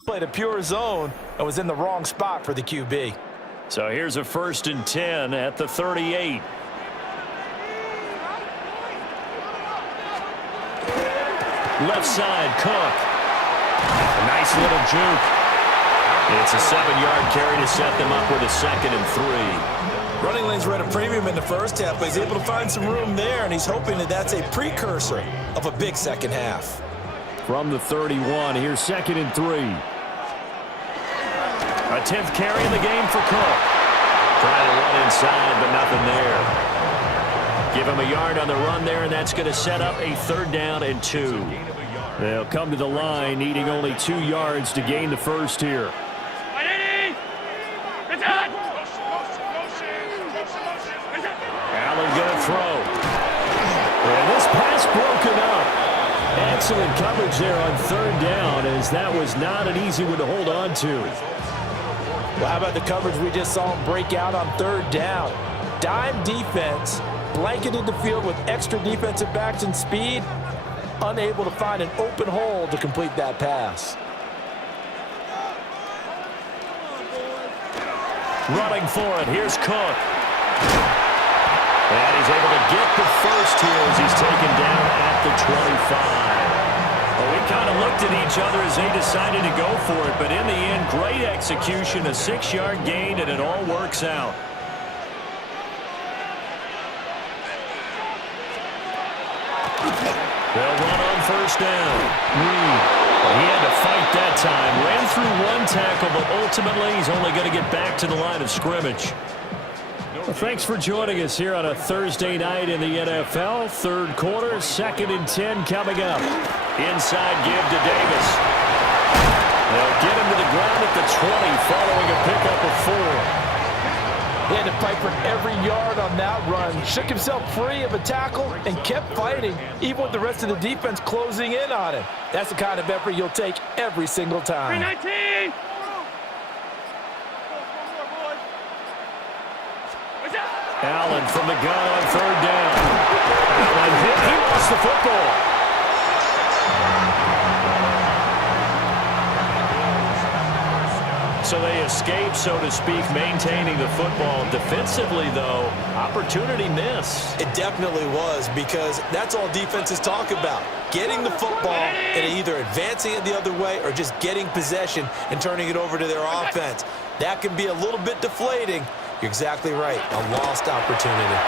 Played a pure zone and was in the wrong spot for the QB. So here's a 1st and 10 at the 38. Left side, Cook. A nice little juke. It's a 7-yard carry to set them up with a 2nd and 3. Running lanes were at a premium in the first half, but he's able to find some room there, and he's hoping that that's a precursor of a big second half. From the 31, here's 2nd and 3. A 10th carry in the game for Cook. Trying to run inside, but nothing there. Give him a yard on the run there, and that's going to set up a 3rd down and 2. They'll come to the line, needing only 2 yards to gain the first here. Allen going to throw. And this pass broken up. Excellent coverage there on 3rd down, as that was not an easy one to hold on to. Well, how about the coverage we just saw him break out on 3rd down? Dime defense, blanketed the field with extra defensive backs and speed, unable to find an open hole to complete that pass. Running for it, here's Cook. And he's able to get the first here as he's taken down at the 25. Well, we kind of looked at each other as they decided to go for it, but in the end, great execution, a 6-yard gain, and it all works out. They'll run on 1st down. Reed, he had to fight that time. Ran through 1 tackle, but ultimately he's only going to get back to the line of scrimmage. Well, thanks for joining us here on a Thursday night in the NFL. 3rd quarter, 2nd and 10 coming up. Inside give to Davis. They'll get him to the ground at the 20 following a pickup of 4. He had to fight for every yard on that run. Shook himself free of a tackle and kept fighting, even with the rest of the defense closing in on him. That's the kind of effort you'll take every single time. 319! Allen from the gun on 3rd down. Allen hit. He lost the football. So they escape, so to speak, maintaining the football. Defensively, though, opportunity missed. It definitely was, because that's all defenses talk about. Getting the football and either advancing it the other way or just getting possession and turning it over to their offense. That can be a little bit deflating. You're exactly right. A lost opportunity.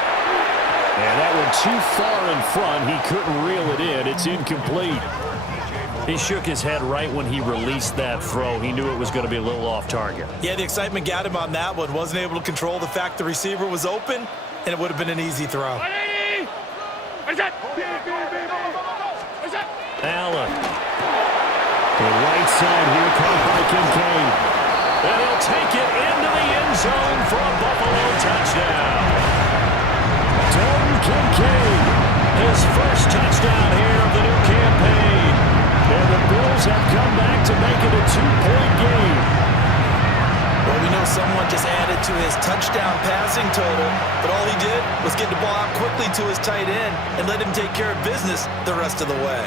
And that one too far in front. He couldn't reel it in. It's incomplete. He shook his head right when he released that throw. He knew it was going to be a little off target. Yeah, the excitement got him on that one. Wasn't able to control the fact the receiver was open, and it would have been an easy throw. Allen. The right side here, caught by Kincaid. And he'll take it into the end zone for a Buffalo touchdown. Dalton Kincaid, his first touchdown here of the new campaign. And the Bills have come back to make it a 2-point game. Well, we know someone just added to his touchdown passing total, but all he did was get the ball out quickly to his tight end and let him take care of business the rest of the way.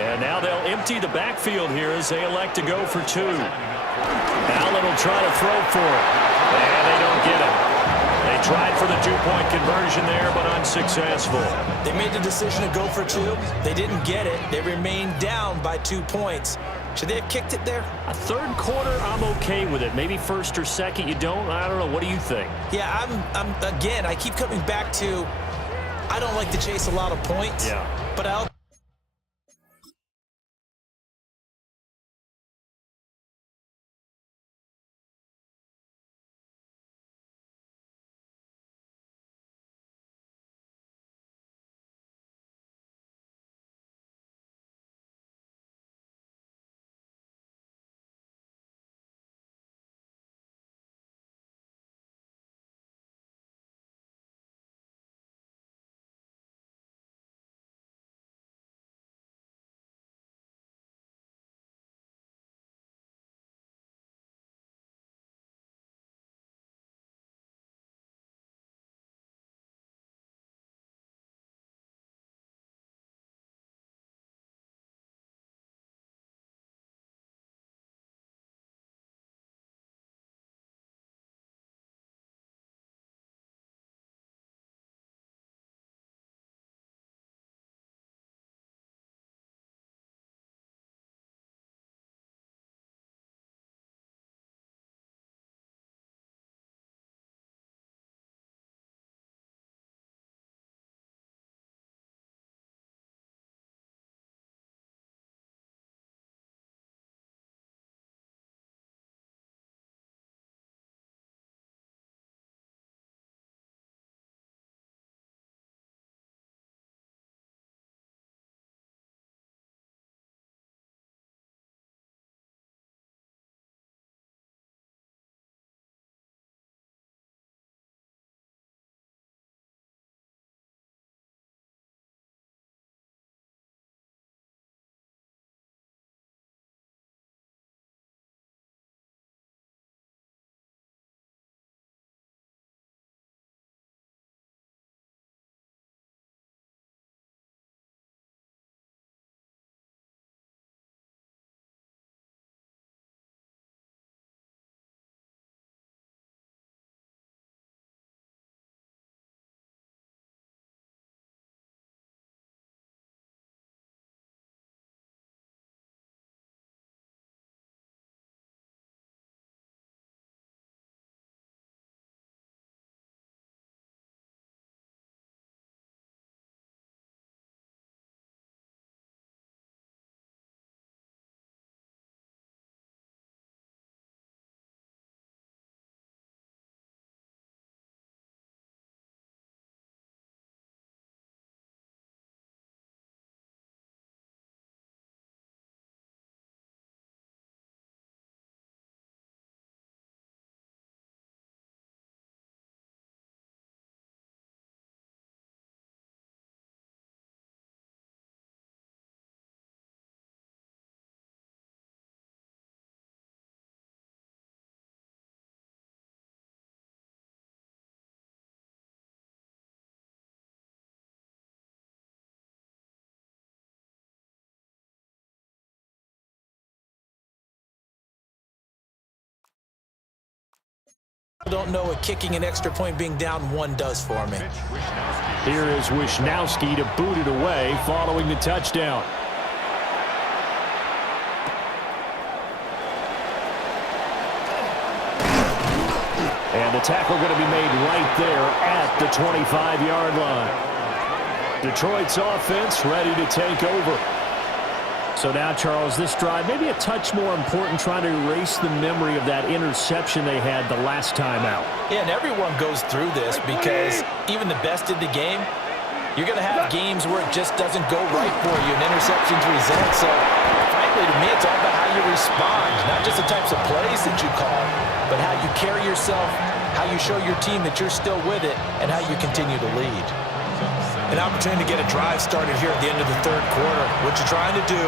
And now they'll empty the backfield here as they elect to go for 2. Allen will try to throw for it. And they don't get it. They tried for the 2-point conversion there, but unsuccessful. They made the decision to go for 2. They didn't get it. They remained down by 2 points. Should they have kicked it there? A 3rd quarter, I'm okay with it. Maybe 1st or 2nd, you don't. I don't know. What do you think? Yeah, again, I keep coming back to, I don't like to chase a lot of points. Yeah. But I'll don't know what kicking an extra point being down 1 does for me. Here is Wisnowski to boot it away following the touchdown. And the tackle going to be made right there at the 25-yard line. Detroit's offense ready to take over. So now, Charles, this drive maybe a touch more important, trying to erase the memory of that interception they had the last time out. Yeah, and everyone goes through this because even the best in the game, you're going to have games where it just doesn't go right for you and interceptions result. So, frankly, to me, it's all about how you respond, not just the types of plays that you call, but how you carry yourself, how you show your team that you're still with it, and how you continue to lead. An opportunity to get a drive started here at the end of the 3rd quarter. What you're trying to do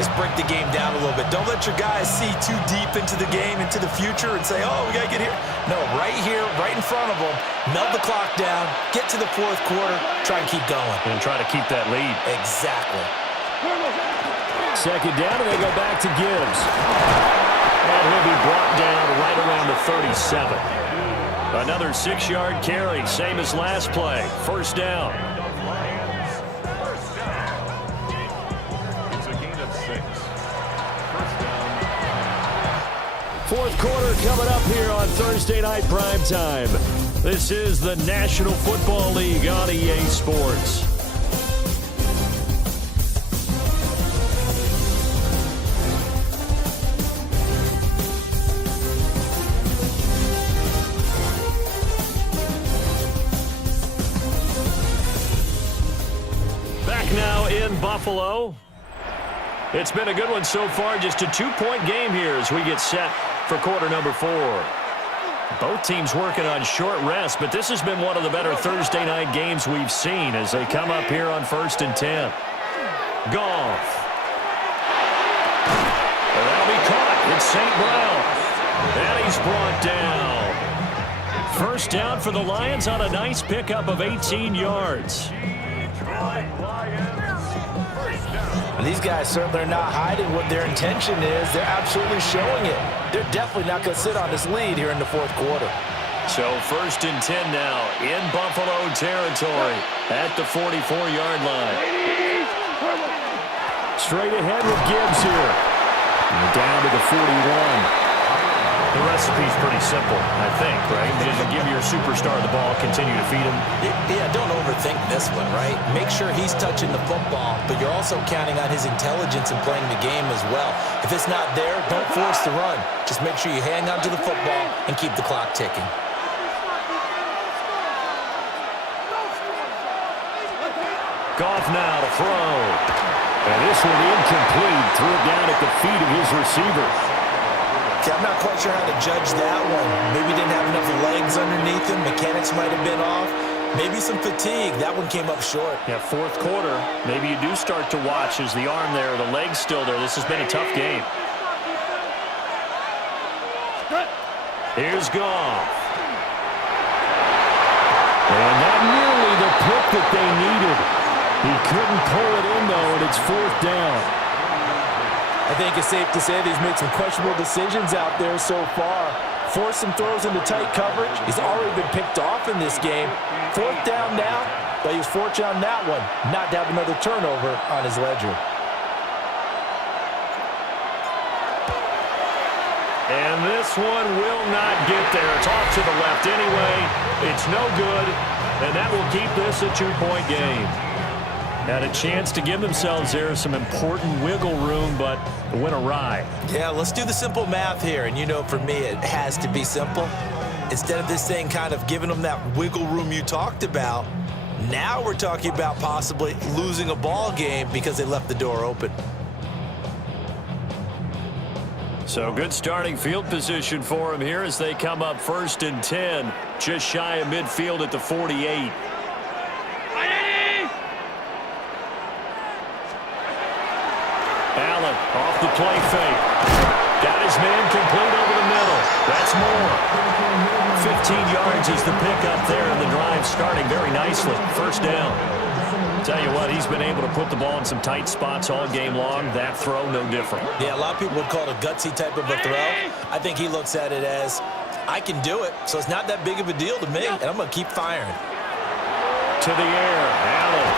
is break the game down a little bit. Don't let your guys see too deep into the game, into the future, and say, oh, we got to get here. No, right here, right in front of them, melt the clock down, get to the 4th quarter, try and keep going. And try to keep that lead. Exactly. 2nd down, and they go back to Gibbs. And he'll be brought down right around the 37. Another 6-yard carry, same as last play. 1st down. It's a gain of 6. 1st down. 4th quarter coming up here on Thursday Night Primetime. This is the National Football League on EA Sports. Now in Buffalo. It's been a good one so far. Just a 2-point game here as we get set for quarter number 4. Both teams working on short rest, but this has been one of the better Thursday night games we've seen as they come up here on 1st and 10. Goff. And that'll be caught. It's St. Brown. And he's brought down. 1st down for the Lions on a nice pickup of 18 yards. And these guys certainly are not hiding what their intention is. They're absolutely showing it. They're definitely not going to sit on this lead here in the 4th quarter. So 1st and 10 now in Buffalo territory at the 44-yard line. Straight ahead with Gibbs here. And down to the 41. The recipe's pretty simple, I think, right? Just give your superstar the ball, continue to feed him. Yeah, don't overthink this one, right? Make sure he's touching the football, but you're also counting on his intelligence in playing the game as well. If it's not there, don't force the run. Just make sure you hang on to the football and keep the clock ticking. Goff now to throw. And this one incomplete. Threw it down at the feet of his receiver. Okay, I'm not quite sure how to judge that one. Maybe didn't have enough legs underneath him. Mechanics might have been off. Maybe some fatigue. That one came up short. Yeah, 4th quarter. Maybe you do start to watch as the arm there, the leg's still there. This has been a tough game. Here's Goff. And not nearly the pick that they needed. He couldn't pull it in, though, and it's 4th down. I think it's safe to say that he's made some questionable decisions out there so far. Forced some throws into tight coverage. He's already been picked off in this game. 4th down now, but he was fortunate on that one not to have another turnover on his ledger. And this one will not get there. It's off to the left anyway. It's no good, and that will keep this a 2-point game. Had a chance to give themselves there some important wiggle room, but went awry. Yeah, let's do the simple math here. And you know, for me, it has to be simple. Instead of this thing kind of giving them that wiggle room you talked about, now we're talking about possibly losing a ball game because they left the door open. So good starting field position for them here as they come up 1st and 10, just shy of midfield at the 48. Allen off the play fake. Got his man complete over the middle. That's more. 15 yards is the pickup there, and the drive starting very nicely. 1st down. Tell you what, he's been able to put the ball in some tight spots all game long. That throw, no different. Yeah, a lot of people would call it a gutsy type of a throw. I think he looks at it as I can do it, so it's not that big of a deal to me, and I'm going to keep firing. To the air, Allen.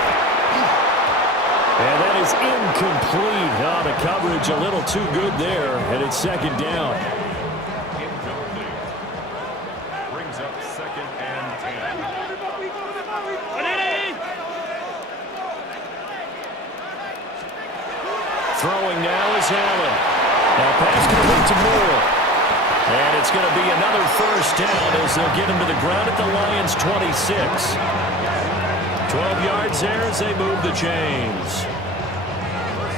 And that is incomplete. Oh, the coverage a little too good there, and it's second down. Incomplete. Brings up 2nd and 10. Throwing now is Allen. Now pass complete to Moore. And it's going to be another first down as they'll get him to the ground at the Lions' 26. 12 yards there as they move the chains.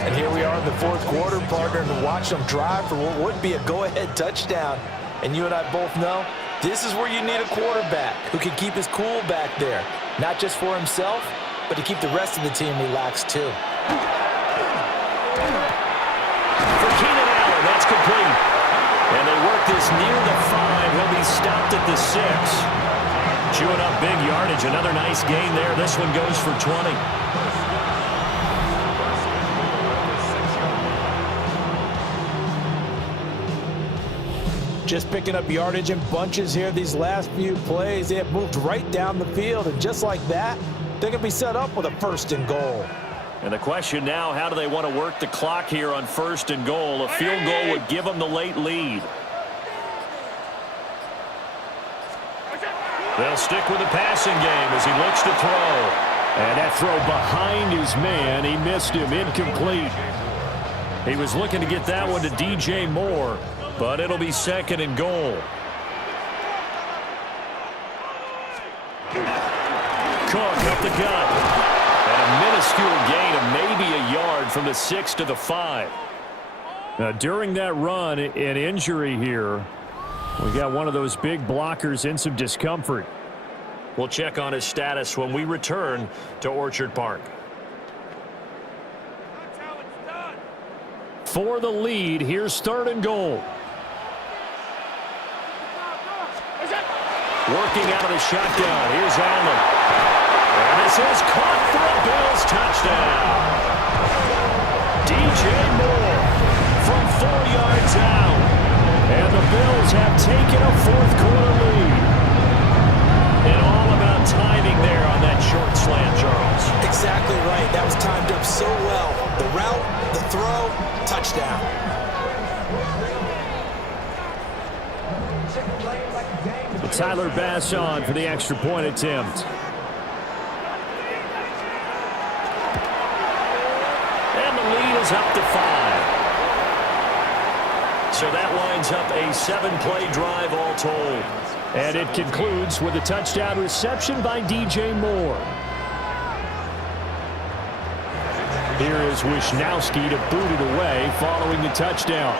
And here we are in the fourth quarter, partner, and watch them drive for what would be a go-ahead touchdown. And you and I both know this is where you need a quarterback who can keep his cool back there, not just for himself, but to keep the rest of the team relaxed too. For Keenan Allen, that's complete. And they work this near the 5. He'll be stopped at the 6. Chewing up big yardage. Another nice gain there. This one goes for 20. Just picking up yardage in bunches here these last few plays. They have moved right down the field, and just like that, they're going to be set up with a 1st and goal. And the question now, how do they want to work the clock here on 1st and goal? A field goal would give them the late lead. They'll stick with the passing game as he looks to throw. And that throw behind his man, he missed him, incomplete. He was looking to get that one to DJ Moore, but it'll be 2nd and goal. Cook up the gut. And a minuscule gain of maybe a yard from the 6 to the 5. Now, during that run, an injury here. We got one of those big blockers in some discomfort. We'll check on his status when we return to Orchard Park. For the lead, here's 3rd and goal. Working out of the shotgun. Here's Allen. And this is caught for a Bills touchdown. DJ Moore from 4 yards out. And the Bills have taken a 4th quarter lead. And all about timing there on that short slant, Charles. Exactly right. That was timed up so well. The route, the throw, touchdown. Tyler Bass on for the extra point attempt. And the lead is up to 5. So that winds up a 7-play drive all told. And it concludes with a touchdown reception by DJ Moore. Here is Wisnowski to boot it away following the touchdown.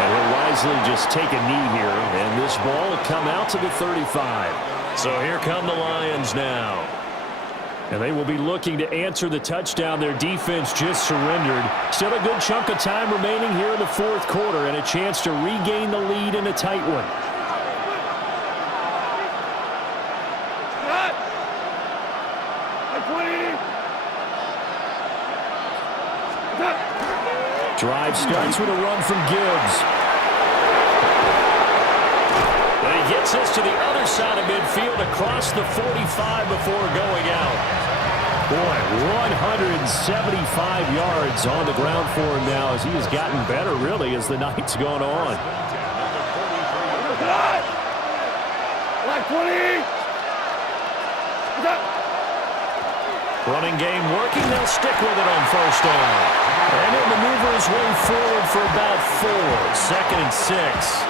And he'll wisely just take a knee here, and this ball will come out to the 35. So here come the Lions now. And they will be looking to answer the touchdown their defense just surrendered. Still a good chunk of time remaining here in the 4th quarter and a chance to regain the lead in a tight one. Drive starts with a run from Gibbs. And he gets this to the other side of midfield across the 45 before going out. Boy, 175 yards on the ground for him now as he has gotten better, really, as the night's gone on. Running game working. They'll stick with it on 1st down. And he'll maneuver his way forward for about 4. 2nd and 6.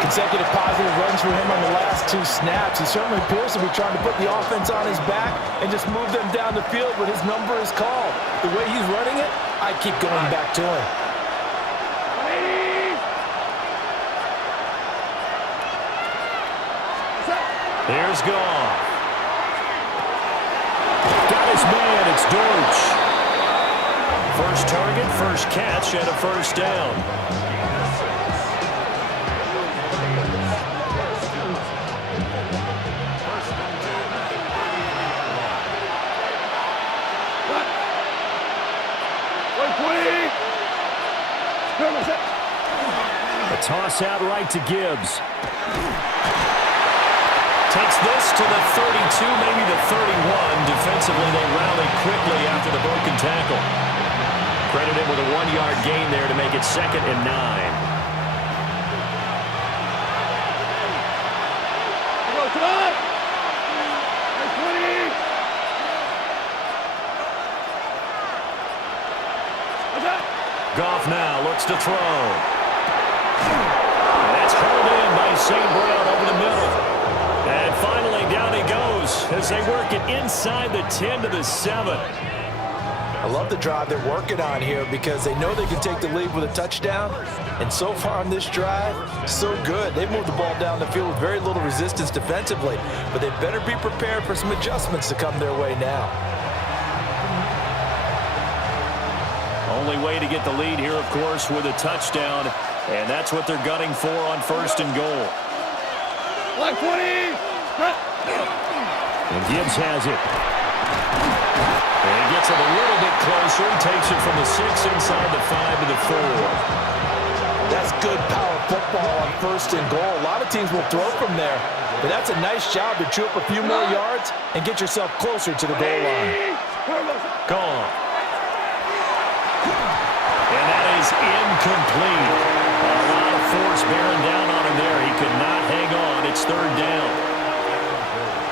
Consecutive positive runs for him on the last 2 snaps. He certainly appears to be trying to put the offense on his back and just move them down the field, but his number is called. The way he's running it, I keep going back to him. Here's Goff. Got his man, it's Dortch. First target, first catch, and a 1st down. A toss out right to Gibbs. Takes this to the 32, maybe the 31. Defensively, they rally quickly after the broken tackle. Credited with a 1-yard gain there to make it 2nd and 9. Goff now looks to throw. And that's hauled in by St. Brown over the middle. And finally, down he goes as they work it inside the 10 to the 7. I love the drive they're working on here because they know they can take the lead with a touchdown. And so far on this drive, so good. They moved the ball down the field with very little resistance defensively. But they better be prepared for some adjustments to come their way now. Only way to get the lead here, of course, with a touchdown. And that's what they're gunning for on 1st and goal. Black 20! And Gibbs has it. And he gets it a little bit closer. He takes it from the 6 inside the 5 to the 4. That's good power football on 1st and goal. A lot of teams will throw from there. But that's a nice job to chew up a few more yards and get yourself closer to the goal line. Gone. And that is incomplete. A lot of force bearing down on him there. He could not hang on. It's 3rd down.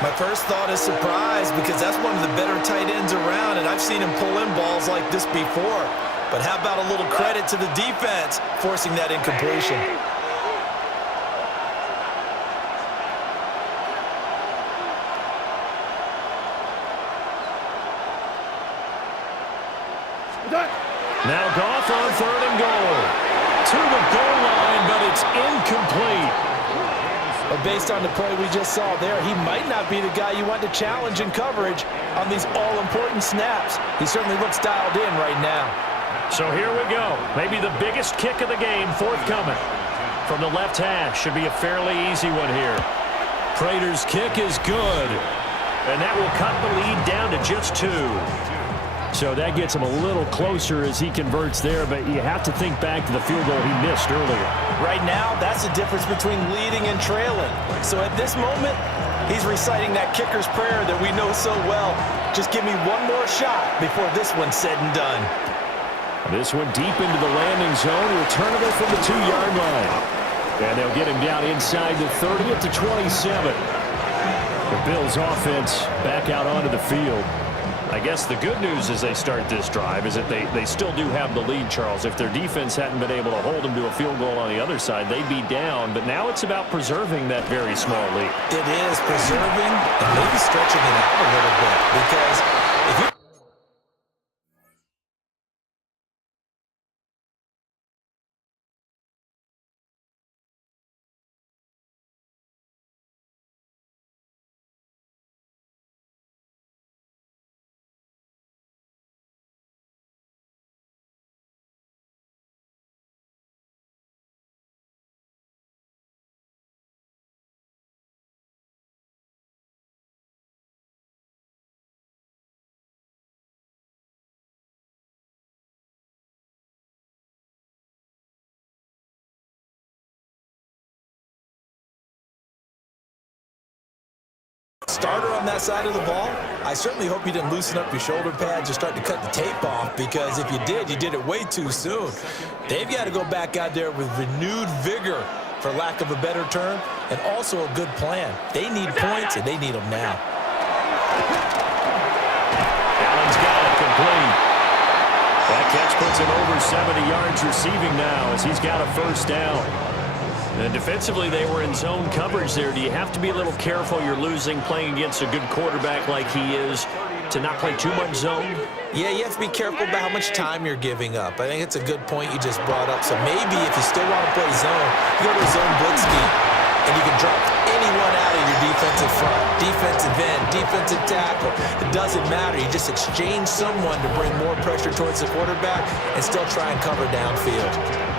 My first thought is surprise because that's one of the better tight ends around, and I've seen him pull in balls like this before. But how about a little credit to the defense forcing that incompletion? Now Goff on 3rd and goal. To the goal line, but it's incomplete. But based on the play we just saw there, he might not be the guy you want to challenge in coverage on these all-important snaps. He certainly looks dialed in right now. So here we go. Maybe the biggest kick of the game forthcoming. From the left hash. Should be a fairly easy one here. Prater's kick is good. And that will cut the lead down to just 2. So that gets him a little closer as he converts there, but you have to think back to the field goal he missed earlier. Right now, that's the difference between leading and trailing. So at this moment, he's reciting that kicker's prayer that we know so well. Just give me one more shot before this one's said and done. This one deep into the landing zone, returnable from the 2-yard line. And they'll get him down inside the 30 to 27. The Bills offense back out onto the field. I guess the good news as they start this drive is that they still do have the lead, Charles. If their defense hadn't been able to hold them to a field goal on the other side, they'd be down. But now it's about preserving that very small lead. It is preserving and maybe stretching it out a little bit because if you starter on that side of the ball, I certainly hope you didn't loosen up your shoulder pads or start to cut the tape off, because if you did, you did it way too soon. They've got to go back out there with renewed vigor, for lack of a better term, and also a good plan. They need points, and they need them now. Allen's got it complete. That catch puts him over 70 yards receiving now as he's got a 1st down. And defensively, they were in zone coverage there. Do you have to be a little careful? You're losing playing against a good quarterback like he is to not play too much zone? Yeah, you have to be careful about how much time you're giving up. I think it's a good point you just brought up. So maybe if you still want to play zone, you go to a zone blitz scheme, and you can drop anyone out of your defensive front, defensive end, defensive tackle. It doesn't matter. You just exchange someone to bring more pressure towards the quarterback and still try and cover downfield.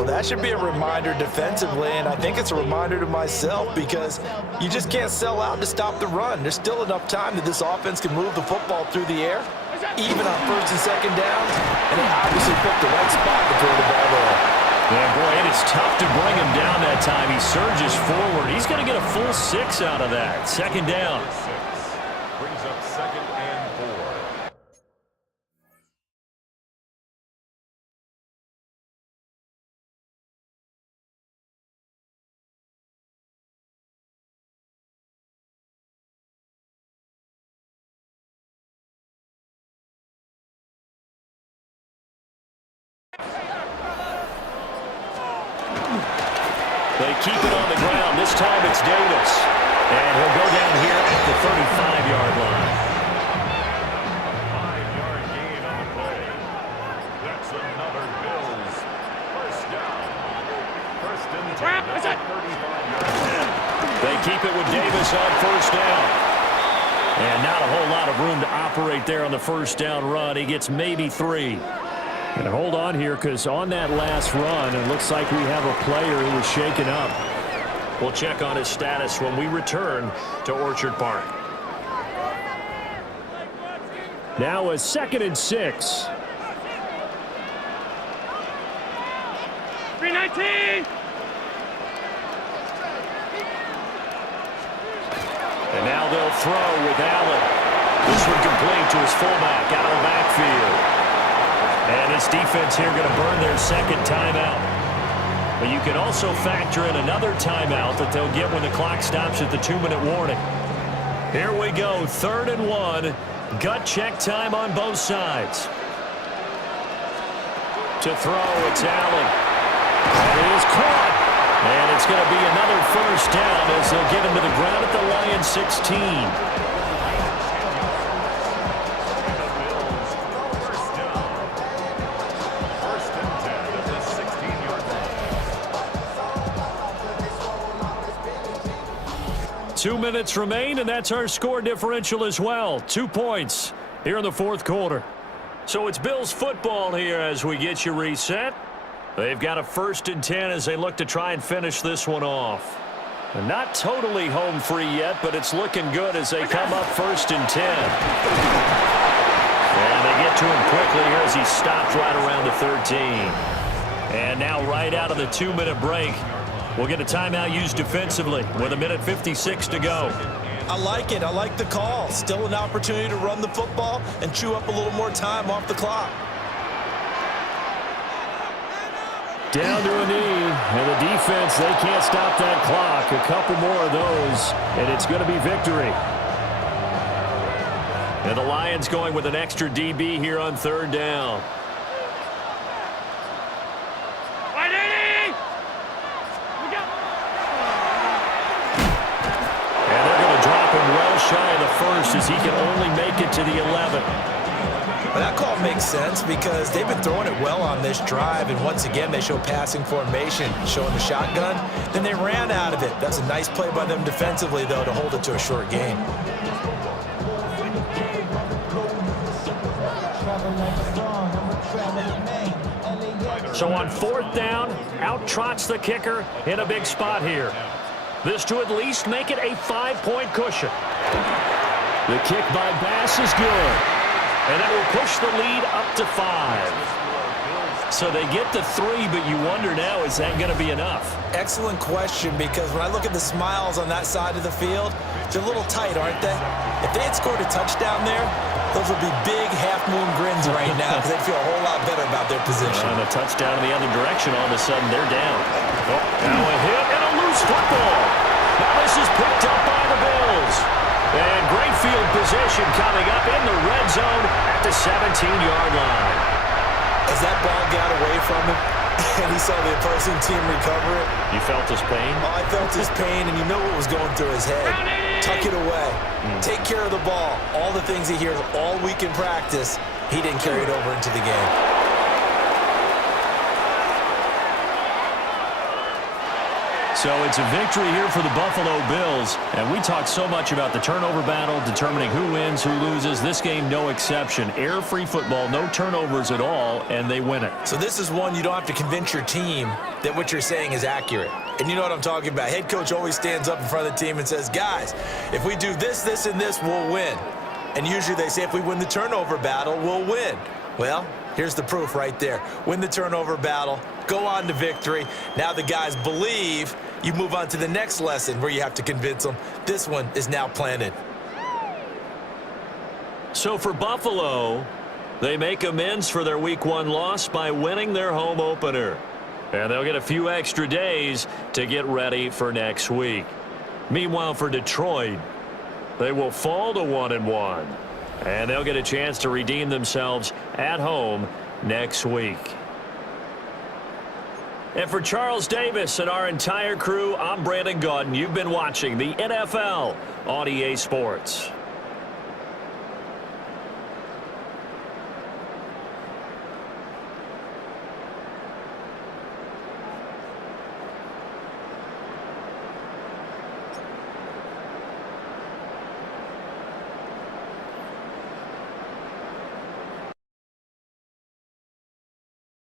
Well, that should be a reminder defensively, and I think it's a reminder to myself because you just can't sell out to stop the run. There's still enough time that this offense can move the football through the air, even on first and second downs, and they obviously picked the right spot to throw the ball there. Yeah, boy, it is tough to bring him down that time. He surges forward. He's going to get a full 6 out of that. Second down. Brings up 2nd and 4. They keep it on the ground. This time it's Davis. And he'll go down here at the 35-yard line. 5-yard gain on the play. That's another Bills first down. First and 10 at the 35-yard line. They keep it with Davis on first down. And not a whole lot of room to operate there on the first down run. He gets maybe 3. And hold on here, because on that last run, it looks like we have a player who was shaken up. We'll check on his status when we return to Orchard Park. Now a 2nd and 6. 319. And now they'll throw with Allen. This one complete to his fullback out of the backfield. And this defense here going to burn their second timeout. But you can also factor in another timeout that they'll get when the clock stops at the 2-minute warning. Here we go, 3rd and 1. Gut check time on both sides. To throw, it's Allen. And it is caught. And it's going to be another first down as they'll get him to the ground at the Lions 16. Two minutes remain, and that's our score differential as well. 2 points here in the fourth quarter. So it's Bills football here as we get you reset. They've got a 1st and 10 as they look to try and finish this one off. And not totally home free yet, but it's looking good as they come up 1st and 10. And they get to him quickly here as he stopped right around the 13. And now right out of the 2-minute break, we'll get a timeout used defensively with 1:56 to go. I like it. I like the call. Still an opportunity to run the football and chew up a little more time off the clock. Down to a knee, and the defense, they can't stop that clock. A couple more of those, and it's going to be victory. And the Lions going with an extra DB here on 3rd down. Shy of the first as he can only make it to the 11. But that call makes sense because they've been throwing it well on this drive, and once again they show passing formation, showing the shotgun. Then they ran out of it. That's a nice play by them defensively, though, to hold it to a short gain. So on 4th down, out trots the kicker in a big spot here. This to at least make it a 5-point cushion. The kick by Bass is good. And that will push the lead up to 5. So they get to 3, but you wonder now, is that going to be enough? Excellent question, because when I look at the smiles on that side of the field, they're a little tight, aren't they? If they had scored a touchdown there, those would be big half-moon grins right now because they'd feel a whole lot better about their position. And a touchdown in the other direction, all of a sudden they're down. Oh, now a hit and a loose football. Now this is picked up by the Bills. And great field position coming up in the red zone at the 17-yard line. As that ball got away from him and he saw the opposing team recover it. You felt his pain? Oh, I felt his pain, and you know what was going through his head. Tuck it away. Take care of the ball. All the things he hears all week in practice, he didn't carry it over into the game. So it's a victory here for the Buffalo Bills. And we talked so much about the turnover battle, determining who wins, who loses. This game, no exception. Error-free football, no turnovers at all, and they win it. So this is one you don't have to convince your team that what you're saying is accurate. And you know what I'm talking about. Head coach always stands up in front of the team and says, guys, if we do this, this, and this, we'll win. And usually they say if we win the turnover battle, we'll win. Well, here's the proof right there. Win the turnover battle, go on to victory. Now the guys believe. You move on to the next lesson where you have to convince them. This one is now planted. So for Buffalo, they make amends for their Week 1 loss by winning their home opener. And they'll get a few extra days to get ready for next week. Meanwhile, for Detroit, they will fall to 1-1. And they'll get a chance to redeem themselves at home next week. And for Charles Davis and our entire crew, I'm Brandon Gaudin. You've been watching the NFL on EA Sports.